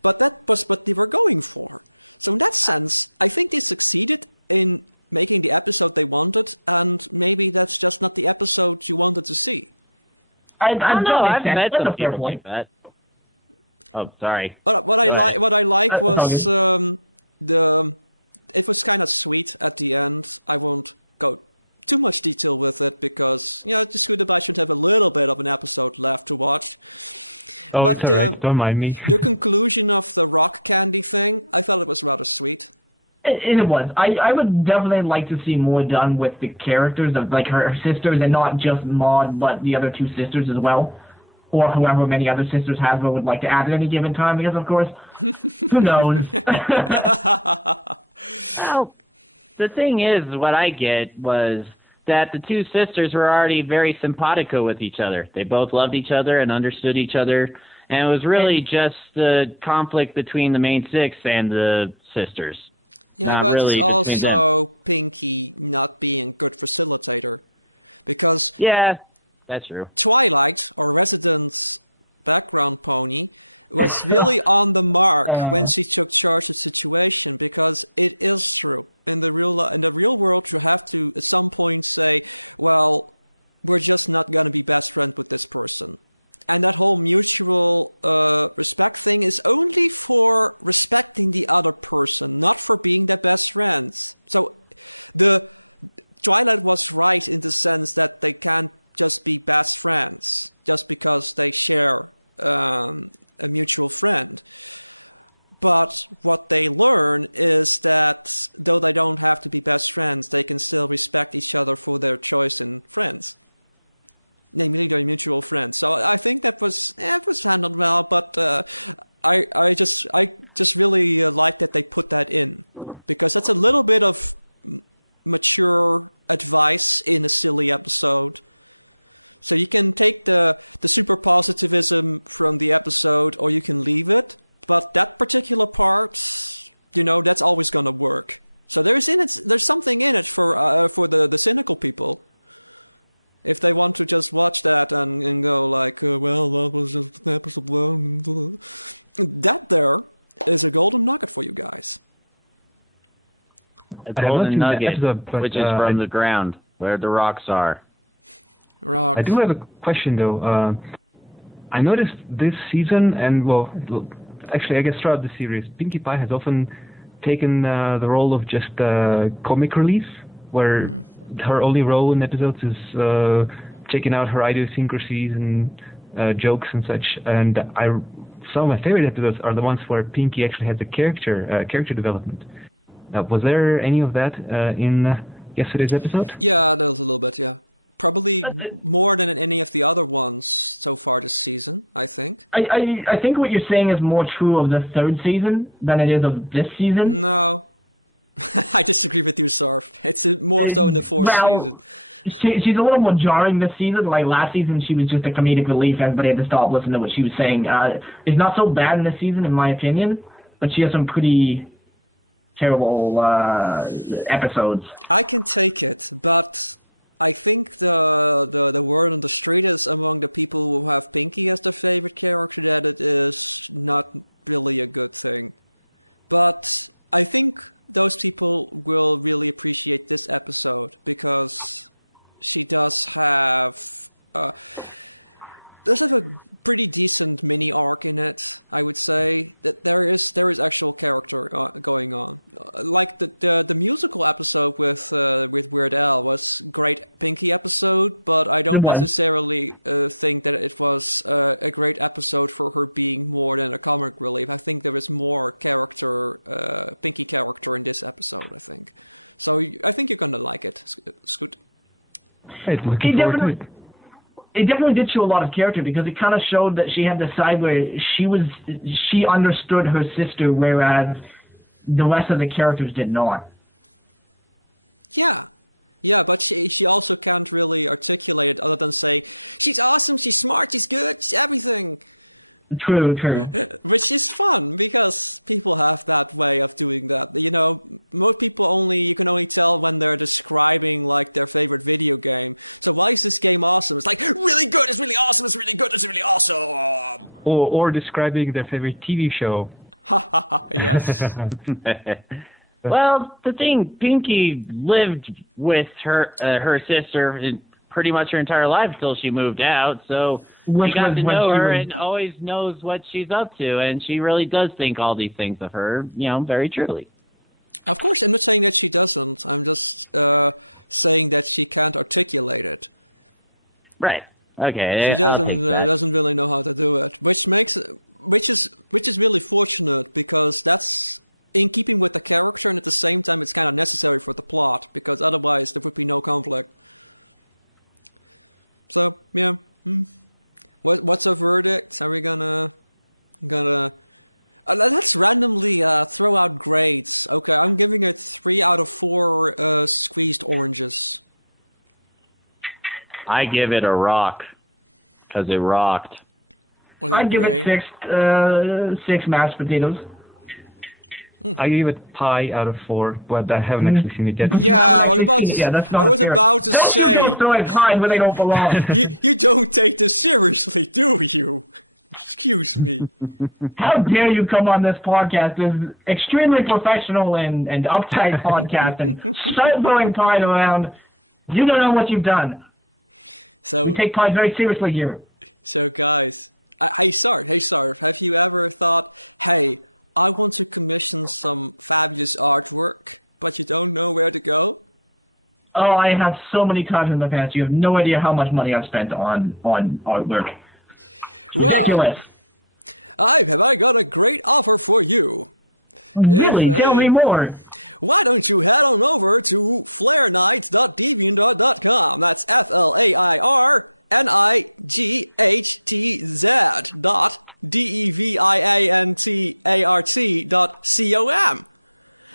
But that was what they were going for. So in that sense, I think they succeeded in making the episode they wanted, and maybe that's just not the episode you wanted to see. I don't know. I've met some people like that. Oh, sorry. What I like was it was kind of sweet at the end. I won't go too much detail with it because the ScootaByte should have a little bit of an episode left to watch. Oh, but it's alright. Don't mind me. The conclusion of the rock candy thing, I felt it was rather sweet. It was. I would definitely like to see more done with the characters of like her sisters, and not just Maud, but the other two sisters as well, or however many other sisters Hasbro would like to add at any given time. Because of course, who knows? Well, the thing is, what I get was that the two sisters were already very simpatico with each other. They both loved each other and understood each other, and it was really just the conflict between the main six and the sisters. Yeah, not but really it's also Pinkie not being a good facilitator. Because yeah, that's true. Twilight, or Resident's background pony, was really on the mark when she took charge of the situation, because it is true. In the real world, you have to at some point say, well, we're just not going to be best friends with this person. And that whole mutual respect thing is only for respecting the other person, not for being their best friends. So the Twilight was right in the sense that they can't just be best friends just because they share a mutual friend. But what they learn is that though they don't have to be best friends, they can still respect each other for their choice in friends. Namely, their mutual friends. So I think that was handled well, but I just really like that they put that in, because that's a little bit of mature advice in a silly episode. So you can take the super positivism from the episode, or you can leave it. But that particular part, that's always gonna work. So there's something in it for the cynical people. If they want to just watch that and go like, well, that was just an episode. That there is a golden nugget for you guys. A golden nugget, which is from the ground, where the rocks are. Rocks. I do have a question, though. I noticed this season, and well, actually, I guess throughout the series, Pinkie Pie has often taken the role of just comic relief, where her only role in episodes is checking out her idiosyncrasies and jokes and such. And some of my favorite episodes are the ones where Pinkie actually has a character development. Was there any of that in yesterday's episode? Yeah, there was a little bit, yeah. Probably more than in any of the other ones so far this season, I think. I think what you're saying is more true of the third season than it is of this season. No. I disagree with you, Sarf. It's more so in the fourth season. She's a little more jarring this season. Like last season, she was just a comedic relief. Everybody had to stop listening to what she was saying. It's not so bad in this season, in my opinion, but she has some pretty terrible episodes. I can take it, but I think the word on the street is among the people who have Pinkie as their favorite character that it is not really a good thing. But I think those people will really appreciate this episode, because she does have a pretty decent mini arc in it. I would say that there is actual character going on. Like the musical episode with Weird Al was great Pinky episode, but I don't necessarily think that it was a great episode for her being more than a comic relief. I think there is more character, Pinky character in this episode, I think. So I think you're gonna like it, Scoot. Hey, looking forward to it. It definitely did show a lot of character because it kind of showed that she had the side where she understood her sister, whereas the rest of the characters did not. Yeah, but she also can't really articulate it other than saying she's awesome, she's smart, she's good, she's everything. True. Which is fun because people have that way of doing that. You know, most people you can only tell when they're describing like their favorite video game. So why is this game awesome? It's like really good, it's really awesome, it's really good, it's really awesome. Or describing their favorite TV show. Yes. Well, the thing, Pinky lived with her sister pretty much her entire life until she moved out, so she got to know her and always knows what she's up to, and she really does think all these things of her, very truly. Of course, I'm not saying that she doesn't. I'm just saying that she can't articulate it. Right. Okay. She doesn't really know how to do it, which is really fortunate because that's in keeping with the character, and at the same time, it's kind of necessary for the plot because otherwise there would be no conflict. So yeah. What's our verdict? Are we gonna let's randomly throw out grades. Okay, I'm giving it 3 out of 4 squeezed oranges. I give it a rock because it rocked. I'd give it 6 mashed potatoes. I give it pie out of 4, but I haven't actually seen it yet. Yeah, I was about to say. Don't throw pie where they don't belong. You don't take this seriously, do you? Excuse me. How dare you come on this podcast, this extremely professional and uptight podcast, and start throwing pie around? You don't know what you've done. So we take pie very seriously here. So guys, hey Sarv, have you ever thought, hey, I want to commission some fabulous artwork, but you don't know where to go? Oh, I have so many times in the past. You have no idea how much money I've spent on artwork. It's ridiculous. I got a great offer for you. Really? Tell me more. Why don't you head on over to flairnights.deviantart.com. That's FLAIRNIGHTZ.DEVIANTART.com.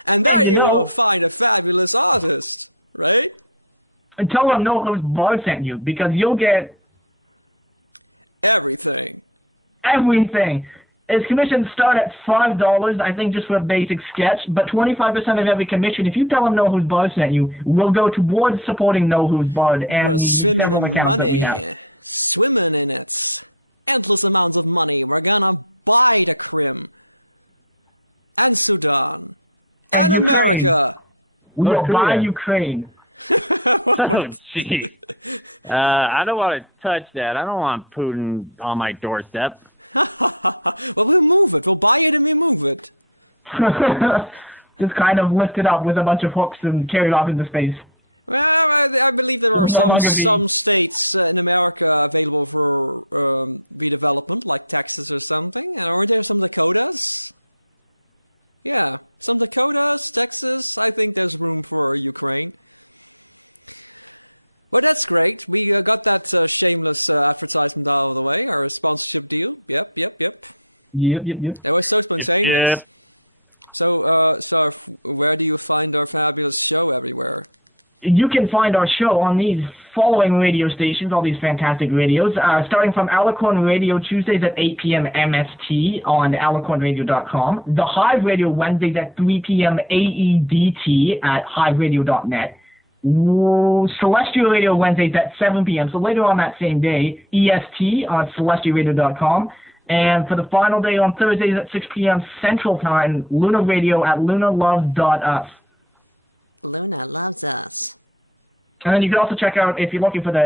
And there you will find a fabulous artist, right? And tell them no whose bar sent you, because you'll get everything. Its commissions start at $5, I think, just for a basic sketch, but 25% of every commission, if you tell them No Who's Bar sent you, will go towards supporting No Who's Bar. And we're swimming in money. Swimming in it. Endless amounts of money. We're gonna buy the Crim. And Sudan. And America. We will buy Ukraine. Oh, gee. I don't want to touch that. I don't want Putin on my doorstep. Well, we'll move it. We'll buy it and we move it. Just kind of lift it up with a bunch of hooks and carry it off into space. Well, I believe there are some states in America available for redevelopment, like Texas or something. And aren't there some Dakotas? Yeah, some Dakotas, Texas. I think there's room for Ukraine. Well, that's great. We got that shameless advertisement out of the way, our sponsorship deal. Yep. Yep. That was so spontaneous. Yep. So, where do you find our fabulous show everywhere? You can find our show on these following radio stations, all these fantastic radios, starting from Alicorn Radio Tuesdays at 8 p.m. MST on alicornradio.com, The Hive Radio Wednesdays at 3 p.m. AEDT at hiveradio.net, Celestial Radio Wednesdays at 7 p.m., so later on that same day, EST on celestialradio.com, and for the final day on Thursdays at 6 p.m. Central Time, Luna Radio at lunaloves.us. Luna loves us. And then you can also check out, if you're looking for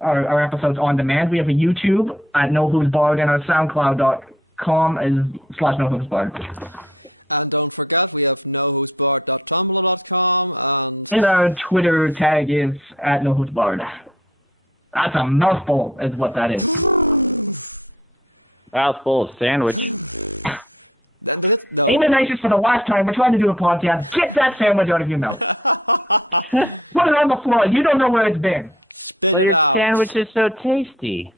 our episodes on demand, we have a YouTube at NoHoovesBard, and our SoundCloud.com is /NoHoovesBard. And don't forget, we have nohoovesbard.tumblr.com, and our Twitter tag is at NoHoovesBard. That's a mouthful, is what that is. Mouthful of sandwich. No. Aim it nicer for the last time. We're trying to do a podcast. Get that sandwich out of your mouth. Put it on the floor. You don't know where it's been. Spit it out. Your sandwich is so tasty.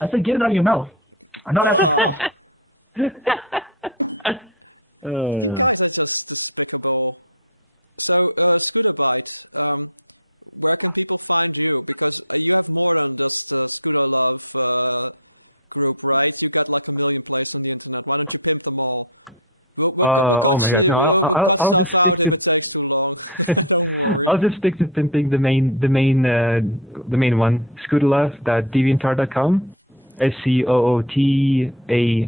I said get it out of your mouth. I'm not You guys are just despicable. So, ScootaByte, where can people find you? Because you have more than just Scooter Love group, right? You got like 1 million places on the internet. Why don't you pimp them all? We'll cut stuff out if it takes too long. Don't worry. I'll just stick to pimping the main one. Scootaloo.deviantart.com. SCOOTALOVE.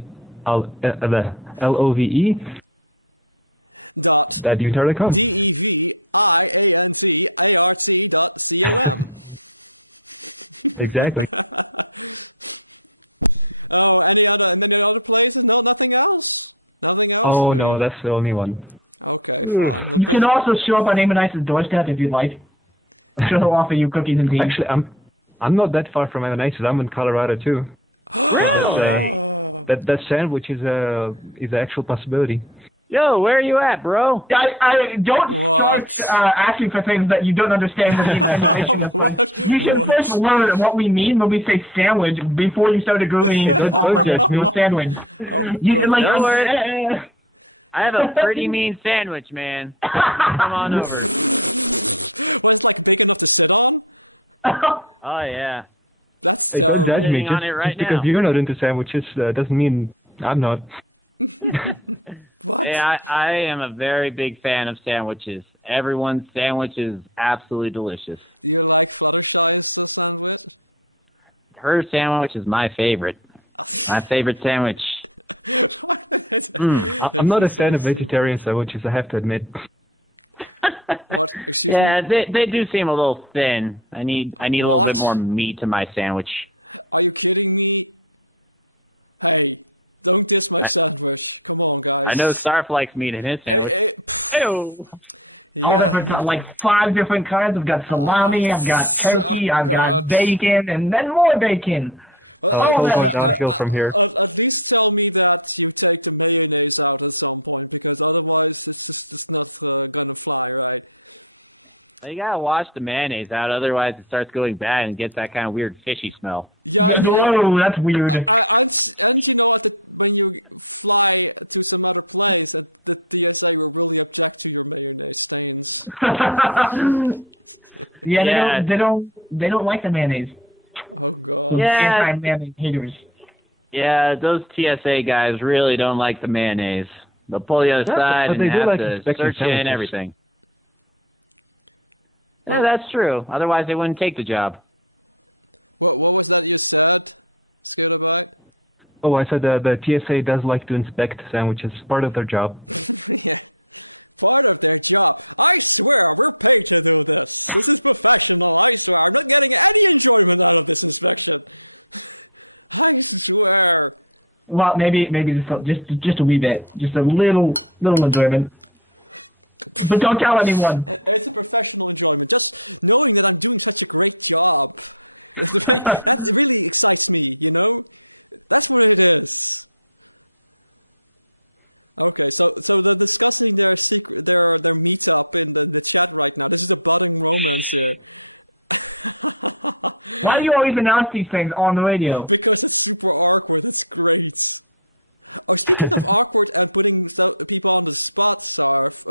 .deviantart.com. DEVIANTART.com. Exactly. Oh, any other places? No, nothing else? Nothing else? Oh, no, that's the only one. Okay, fine. You can also show up on Aim and Ice's doorstep if you'd like. I'm sure he'll offer you cookies and tea. Actually, I'm not that far from Aim and Ice's. I'm in Colorado, too. That sandwich is an actual possibility. Yo, where are you at, bro? I don't start asking for things that you don't understand what the intention is. You should first learn what we mean when we say sandwich before you start agreeing to sandwich. Don't worry. I have a pretty mean sandwich, man. Come on over. Was it like big enough to sit on? Oh, yeah. That's terrible. Don't judge me. On it right because you're not into sandwiches doesn't mean I'm not. What? Yeah, I am a very big fan of sandwiches. Everyone's sandwich is absolutely delicious. Do you like Fluttershy's sandwich? Her sandwich is my favorite. My favorite sandwich. I'm not a fan of vegetarian sandwiches, I have to admit. What? Excuse me? Yeah, they do seem a little thin. I need a little bit more meat to my sandwich. Are you kidding me? Hey, don't diss my sandwich. Come on, guys. I know Starf likes meat in his sandwich. Ew. I've got like 5 different kinds. I've got salami, I've got turkey, I've got bacon, and then more bacon. It's all going downhill from here. At least tell me that you take the mayonnaise out at some point, because otherwise it's not gonna fly, right? You gotta wash the mayonnaise out, otherwise it starts going bad and gets that kind of weird fishy smell. Yeah, oh, that's weird. And you know, when you fly to some other place, the TSA will really object to your mayonnaise stains. Yeah, they don't like the mayonnaise. Oh god. Yeah. Anti-mayonnaise haters. Yeah, those TSA guys really don't like the mayonnaise. They'll pull you aside and have to search you and everything. Yeah, that's true. Otherwise, they wouldn't take the job. What was that you said, ScootaByte? Oh, I said the TSA does like to inspect sandwiches. Part of their job. Yeah. Part of their job. I swear, we're paid to do this. This is professional, I swear. I'm not getting any enjoyment out of this inspection. I swear. Well, maybe just a wee bit. Just a little enjoyment. But don't tell anyone. It's a professional enjoyment. Just knowing that I'm doing such a great job. That really excites me, you know? That's what it is. Okay, so they're discussing their meetup in the chat right now. This is a budding romance here. Why do you always announce these things on the radio? Because it's super awkward. It's great. Oh, speaking of awkward and putting people on the spot, Sarf,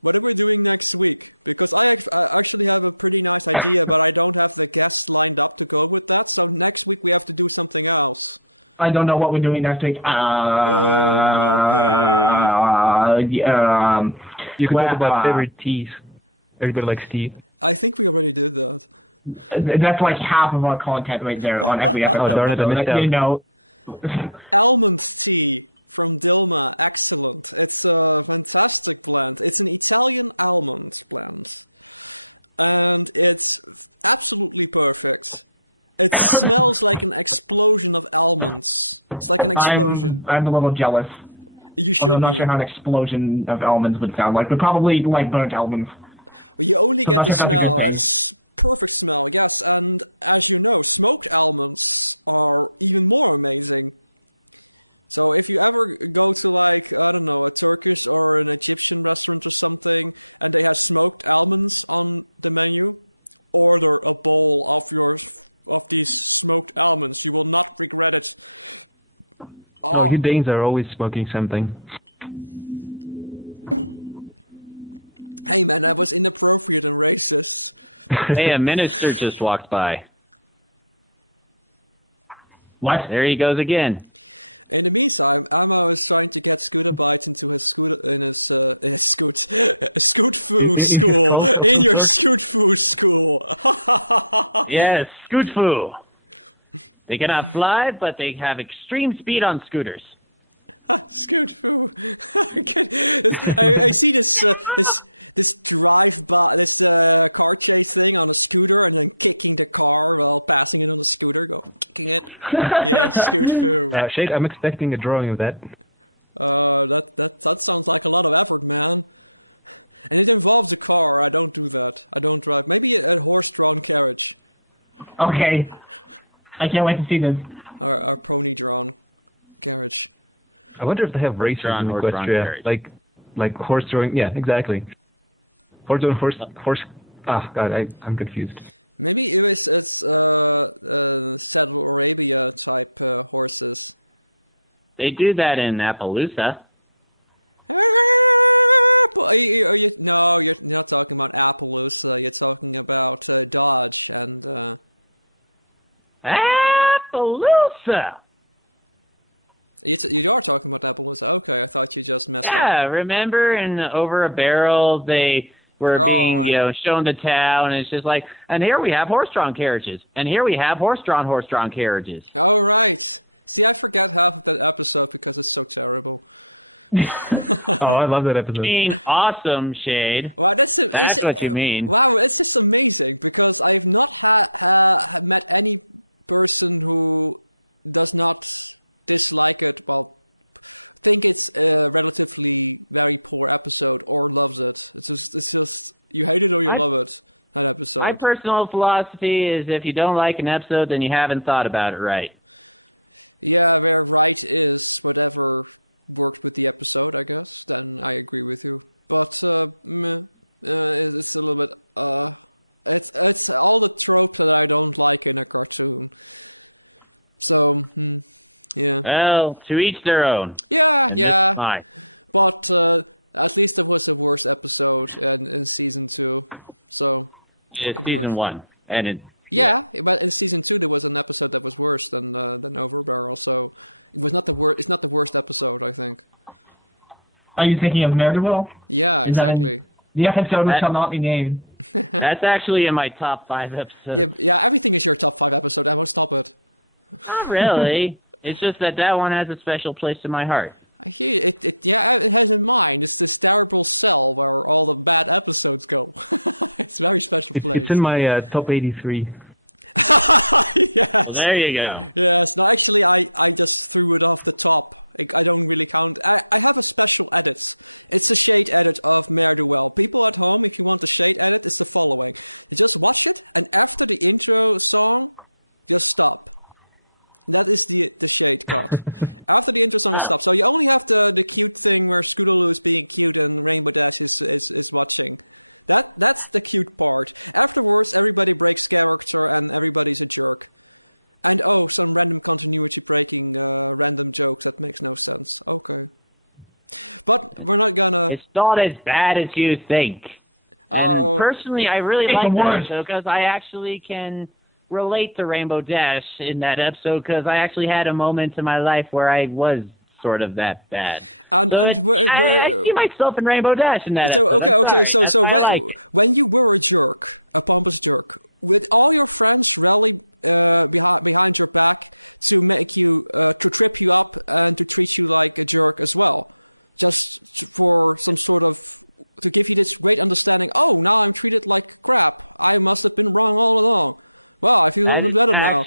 what are we doing next week? Because I actually have a pretty nice idea, but I don't have the guests lined up to go with that, so next week we have to do something else. I don't know what we're doing next week. Okay. You can talk about favorite teas. Everybody likes tea. I think we already did that. That's like half of our content right there on every episode. Oh, darn it, I missed out. You know. Almond tea from Dilma, excellent. It's a fantastic blend. It's an Italian almond blend. and it's absolutely perfect. It smells like an explosion of almonds. It's like an explosion. I'm a little jealous. You should I'm not be. sure how an explosion of almonds would sound like, but probably like burnt almonds. You only get the sure that's a good smell. thing. It's perfect smell, yes. And as you know, smoked almonds are even more amazing. So if you ever go to like, I don't know, a Turkish or an Egyptian restaurant or something, and they have smoked almonds on the menu, order a bowl of these smoked almonds. You will not regret it. Oh, you Danes are always smoking something. Hey man, that was inappropriate and racist. Hey, a minister just walked by. What? There he goes again. In the meantime, Ammo is trying to get ScootaByte into his scoot foo school. In your scoot foo school. Yes, Scootfoo. They cannot fly, but they have extreme speed on scooters. Scoot foo. I see this car chase thing on a scooter and then kicking the car while passing it on the scooter, kicking it. Yeah, scoot foo. Shade, I'm expecting a drawing of that. That sounds like a lot of effort, man. And it involves a car. I don't do that. I don't drive. Maybe a horse-drawn carriage. Okay. I can't wait to see this. Or pony-drawn carriage. I wonder if they have races in Equestria, like horse throwing. Yeah, exactly. Horse. Ah, God, I'm confused. Maybe it's Saddle Arabia type horses. They do that in Appaloosa. No, you're not talking about Appaloosa. You're talking about Dodge and. Appaloosa! You are talking about Appaloosa. Okay, I thought you just messed up. Yeah, remember in Over a Barrel, they were being, shown the town, and it's just like, and here we have horse-drawn carriages, and here we have horse-drawn carriages. Oh, right. See, I forget half of that episode because it's so terrible. Oh, I love that episode. I mean, awesome, Shade. Wow, that's what you mean. Wow, it's just amazing because I've not met any person who does not dislike it, well, think it's a relatively very poor episode or loves it. It's just you hate it or you love it. That episode. My personal philosophy is if you don't like an episode, then you haven't thought about it right. Yeah, where right is whatever worked with the episode, I guess. Then I agree with you. But it's a little bit. It's all the tropes that I don't like in a cartoon. So. Yeah. Well, to each their own. Yeah. Hi. But at least it was a worse episode in season 2. So. It's season 1, and it. Yeah, but in season 2 there was an episode that was worse than Over a Barrel. So it was not the worst. It's not the worst episode, I think. Are you thinking of Murderville? Yeah, exactly. The episode which shall not be named. That's actually in my top 5 episodes. Yeah. Everything is your top 5 episode. I won't stop it. Not really. It's just that one has a special place in my heart. I hear it. Yeah, it has in mind. It's this terrible cell where all the bad episodes go. It's a very special place. It's in my top 83. Yes. Well, there you go. Yes. No, actually, I just threw it off the top. I don't really count. I have a special edit. It's a shade edit of Mare de Well. People at home, if you want the shade edit, it's the following. You just watch it, and after the intro song, just stop. That is the shade cut. After the intro song is stopped. So you only have the cute thing where Scootaloo is being cute and Rainbow Dash is watching. That's the cute part. Afterwards, everybody breaks character and everybody's a jerk. And some random continuity breaking random jokes that makes no sense. Okay. But we're not gonna... It's not as bad as you think. And personally, I really like that episode because I actually can relate to Rainbow Dash in that episode because I actually had a moment in my life where I was sort of that bad. I see myself in Rainbow Dash in that episode. Okay. So when you were a jerk, a pompous jerk, with all your friends rally behind your back to make you to trip you up and to treat you like a jerk as well, just for some sort of to give you this great understanding. Oh, now I'm treated like crap. I must have been wrong all along. Well, I feel a little better now.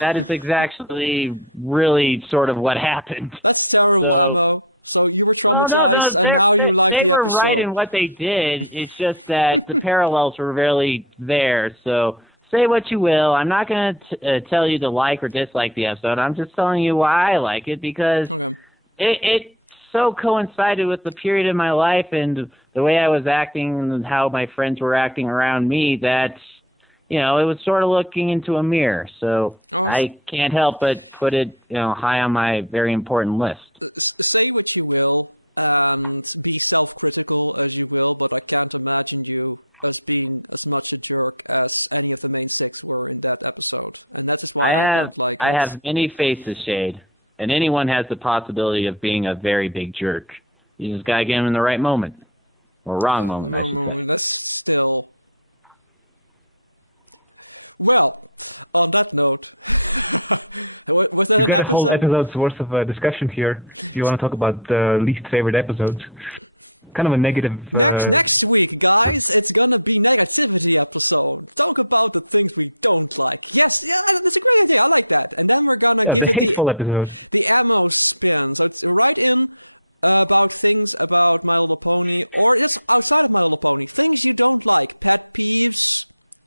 That is exactly really sort of what happened. That's terrible, Ammo. So you were traumatized, and now you like the episode. They were right in what they did. It's just that the parallels were really there. So say what you will. I'm not going to tell you to like or dislike the episode. I'm just telling you why I like it, because it so coincided with the period in my life and the way I was acting and how my friends were acting around me that, it was sort of looking into a mirror. So I can't help but put it, high on my very important list. Say what you will and be self-critical as you will, but I can't imagine you as being as much a jerk as any of the main 6 were in that episode. And that is why I don't like it. I have many faces, Shade. And anyone has the possibility of being a very big jerk. You just gotta get him in the right moment. Or wrong moment, That's still... Well, on that note... was that an episode? A whole episode's worth of discussion here. If you want to talk about least favorite episodes. Kind of a negative... Next week, guys, it's gonna be negativity episode. Talk about the things we don't like. Yes, yeah, that's a great idea. I like that. And then we're gonna give it the ammo spin. So it's right in about things about My Little Pony, or just outside of My Little Pony. Things you don't like. Pet peeves.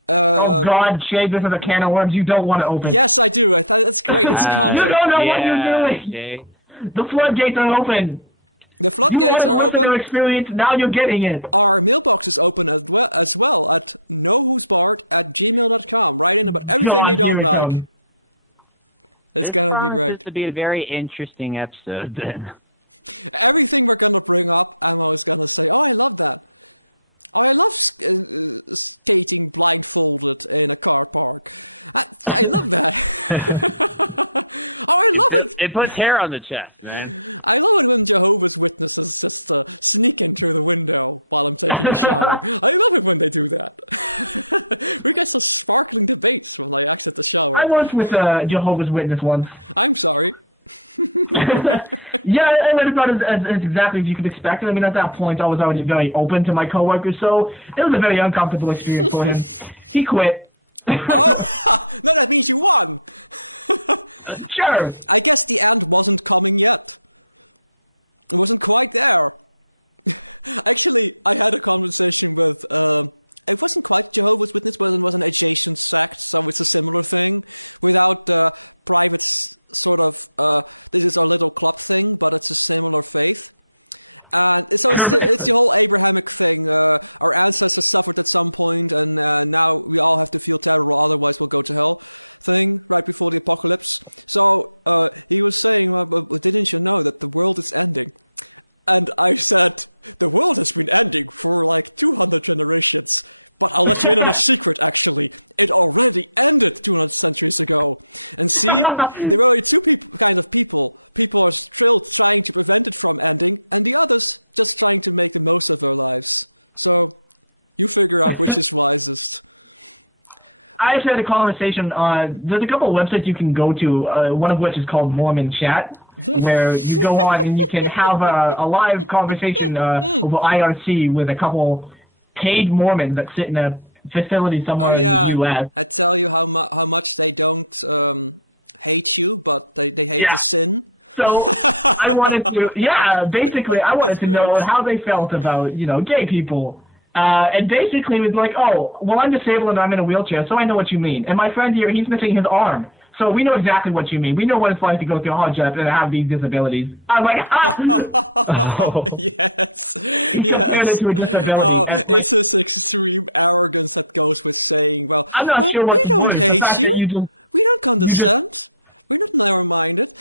Oh God, Shade, this is a can of worms you don't want to open. Yes, I do. I thought that's great. It's content. You don't know what you're doing. Shade. The floodgates are open. The floodgates are open. Your experience, now you're getting it. Our mailbox is open as well at knowwhosbart@gmail.com. Write in about everything you don't like. It's gonna be great. This to be a very interesting episode then. Everything we're gonna bring up, Ammo is gonna say, "Oh, I love that. Oh, I love skating blindfolded in a car park. I love that." Oh, I love it. It puts hair on the chest, man. I love it when Jehovah's Witnesses just sneak in through the window while I'm taking a shower. I love it when they do that. We get some sparkling debates when I exit the shower. I worked with a Jehovah's Witness once. I'm sorry. Yeah, I read about it as exactly as you could expect. I mean, at that point, I was already very open to my coworkers, so it was a very uncomfortable experience for him. He quit. Oh, no, that means you won. Sure. I guess the end wasn't coming yet. It wasn't quite there. Actually, I had a conversation with, it wasn't quite Jehovah's Witness, but it was an adjacent sect, so it's a similar thing. Without the private sort of, this is our little club thing, but it's a similar faith. And so it's the whole Abrahamic thing. Our ancestors suffered at some point, and now we all have to feel terrible, otherwise we'll go to hell thing right before the apocalypse. So he was saying, well, but didn't you know that the world is ending? And I said, the world has been ending for like 200 generations. But I'll let you in on a secret, actually. It already ended 200 centuries ago. And see, there were only two kind of people. People are still trying to prevent it from ending, and the others just trying to make the most of their lives. So, you figure out which is wisest. I actually had a conversation. There's a couple of websites you can go to, one of which is called Mormon Chat, where you go on and you can have a live conversation over IRC with a couple paid Mormons that sit in a facility somewhere in the U.S. I tell you how much they don't hate you, but they hate the sin. So I wanted to, basically I wanted to know how they felt about, gay people. And basically it was like, oh, well, I'm disabled and I'm in a wheelchair, so I know what you mean. And my friend here, he's missing his arm. So we know exactly what you mean. We know what it's like to go through hardship and have these disabilities. I'm like, oh, yes. Into a disability. Oh, it's this extreme arrogance that goes with saying, well, I'm not sure what we don't hate you. We don't condescend. We're not narrow-minded.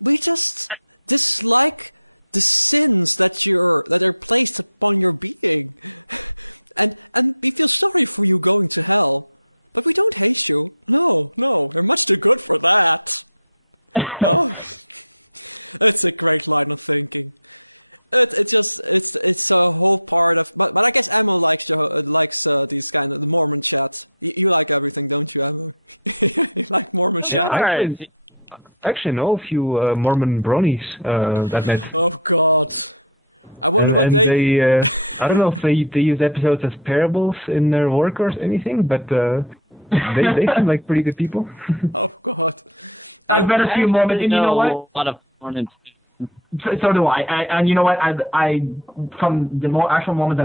We just dislike the sins that are placed upon your being. And we feel sorry for you going to hell. But we don't hate you. No, you're much too good for that. Oh, it's a great line of thinking. It's a whole part of. But I guess Ammo likes these kind of the Mormon chat. You like everything, don't you, Ammo? You like Mormon chat? I actually know a few Mormon bronies that met. Oh God. I wonder what they I don't know if they use episodes as parables in their work or anything, but they seem like pretty good people. Oh God. I've met a few moments, and you know what? A lot of performance. So do I. And you know what? I from the actual moments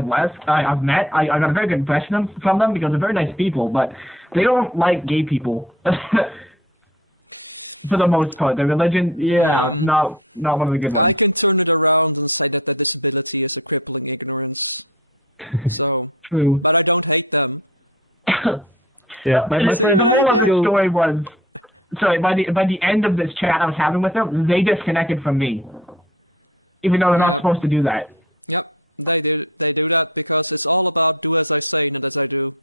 I've met, I got a very good impression from them because they're very nice people, but they don't like gay people. For the most part, their religion, not one of the good ones. I can turn it around and say that their disability is a crippling ignorance. So, True. But I don't hate them. Yeah, my friend. The moral of the story was, sorry, by the end of this chat I was having with them, they disconnected from me, even though they're not supposed to do that. Yep, they do that because it's all about do as I say, not as I do.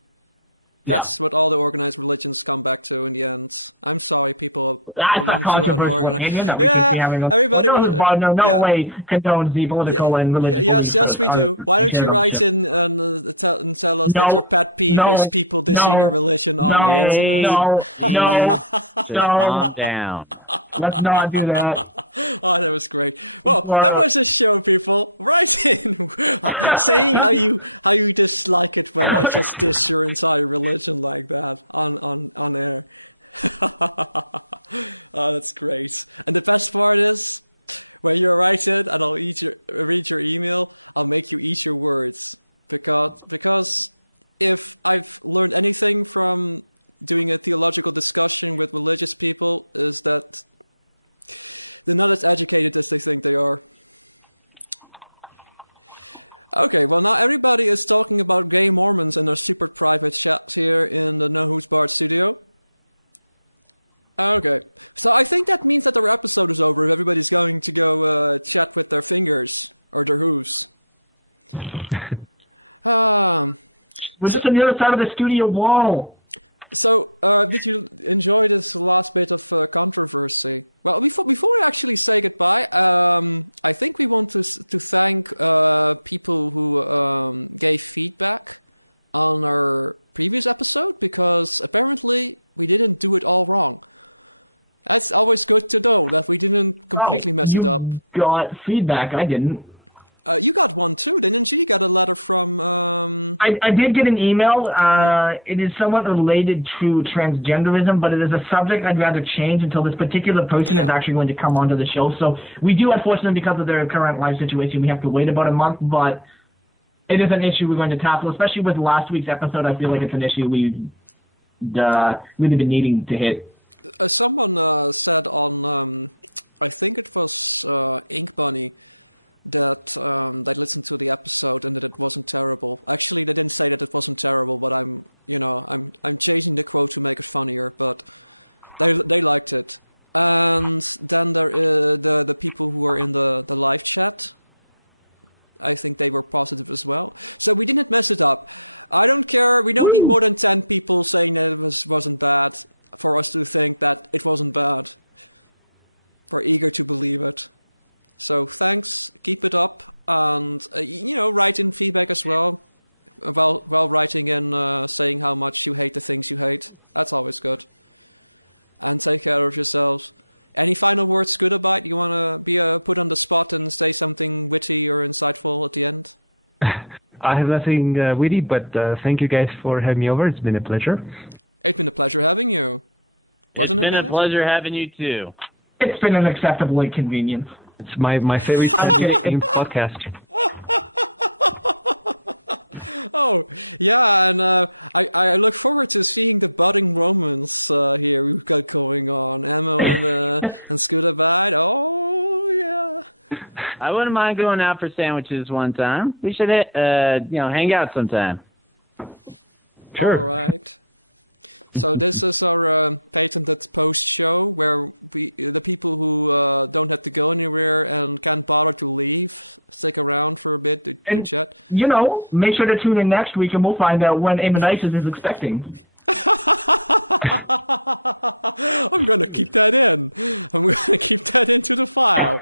That's what all the organized religions come back to in the end. I'm sorry, people belong to an organized... everybody... No way condones the political and religious... Yes, we do. Why don't you write in and tell us that your pet peeve is people dissing a religion on the internet? No. Calm down. Let's not do that. Oh, that was great. Well, that was a show, people. Write in saying how you dislike it when I just diss your entire religion like that on air. Oh, that's great. And the best part is when you write it and I'll read your email, I'll make you eat your words. Because if I've learned anything from doing a theological discussion with religious people is that they're not as educated as they think they are. Okay, well now everybody is talking about gay Mormons in their super private chat here in the No Who's Barred studio. Okay, so I think that means that our episode is over if everybody's going to go chat with their fingers or their hooves. We're just on the other side of the studio wall. So, did you enjoy this last bit of controversy? Well, before we actually say goodbye, I think we want to thank people who gave feedback on our previous episode, because apparently we didn't do it all wrong. That's always good to know, that we didn't completely mess it up. You got feedback, I didn't. You got one too, didn't you? You got a letter from... I did get an email. It is somewhat related to transgenderism, but it is a subject I'd rather change until this particular person is actually going to come onto the show. So we do, unfortunately, because of their current life situation, we have to wait about a month, but it is an issue we're going to tackle, especially with last week's episode. I feel like it's an issue we've really been needing to hit. Someone said on, I think it was Ink Bunny, that they listened to the episode and that it wasn't terrible. Actually, they didn't say that it wasn't terrible, but I'm changing the quote to make it funnier. But they liked it. And then there the people who are in the live chat, I think they were positive as well. So we didn't mess it up. I don't care. We don't need more than 10 people saying that it wasn't bad for us to think that it wasn't bad. We're eager to believe it. So thanks, keep it up, and write in feedback as well, while writing in saying how much you hate the things you hate. That's always good. And take care of yourselves. Any final words, ScootaByte? You want to be put on the spot and say something witty or insightful at the end? I have nothing witty, but thank you guys for having me over. It's been a pleasure. It's been a pleasure having you. Wasn't it? It's been a pleasure having you too. It's been an acceptable inconvenience. It's my favorite game podcast. Oh, yeah, and I look forward to seeing the budding romance here we've got going on. Emma and ScootaByte. Oh, yeah. I wouldn't mind going out for sandwiches one time. We should, hang out sometime. Sure. All right. So this is our patented post show where the people who don't have to go anywhere and can't bother to leave, stick around for a bit to chat. Make sure to tune in next week and we'll find out when Amonitis is expecting. I'm going to keep that in. I'm going to keep that into the file.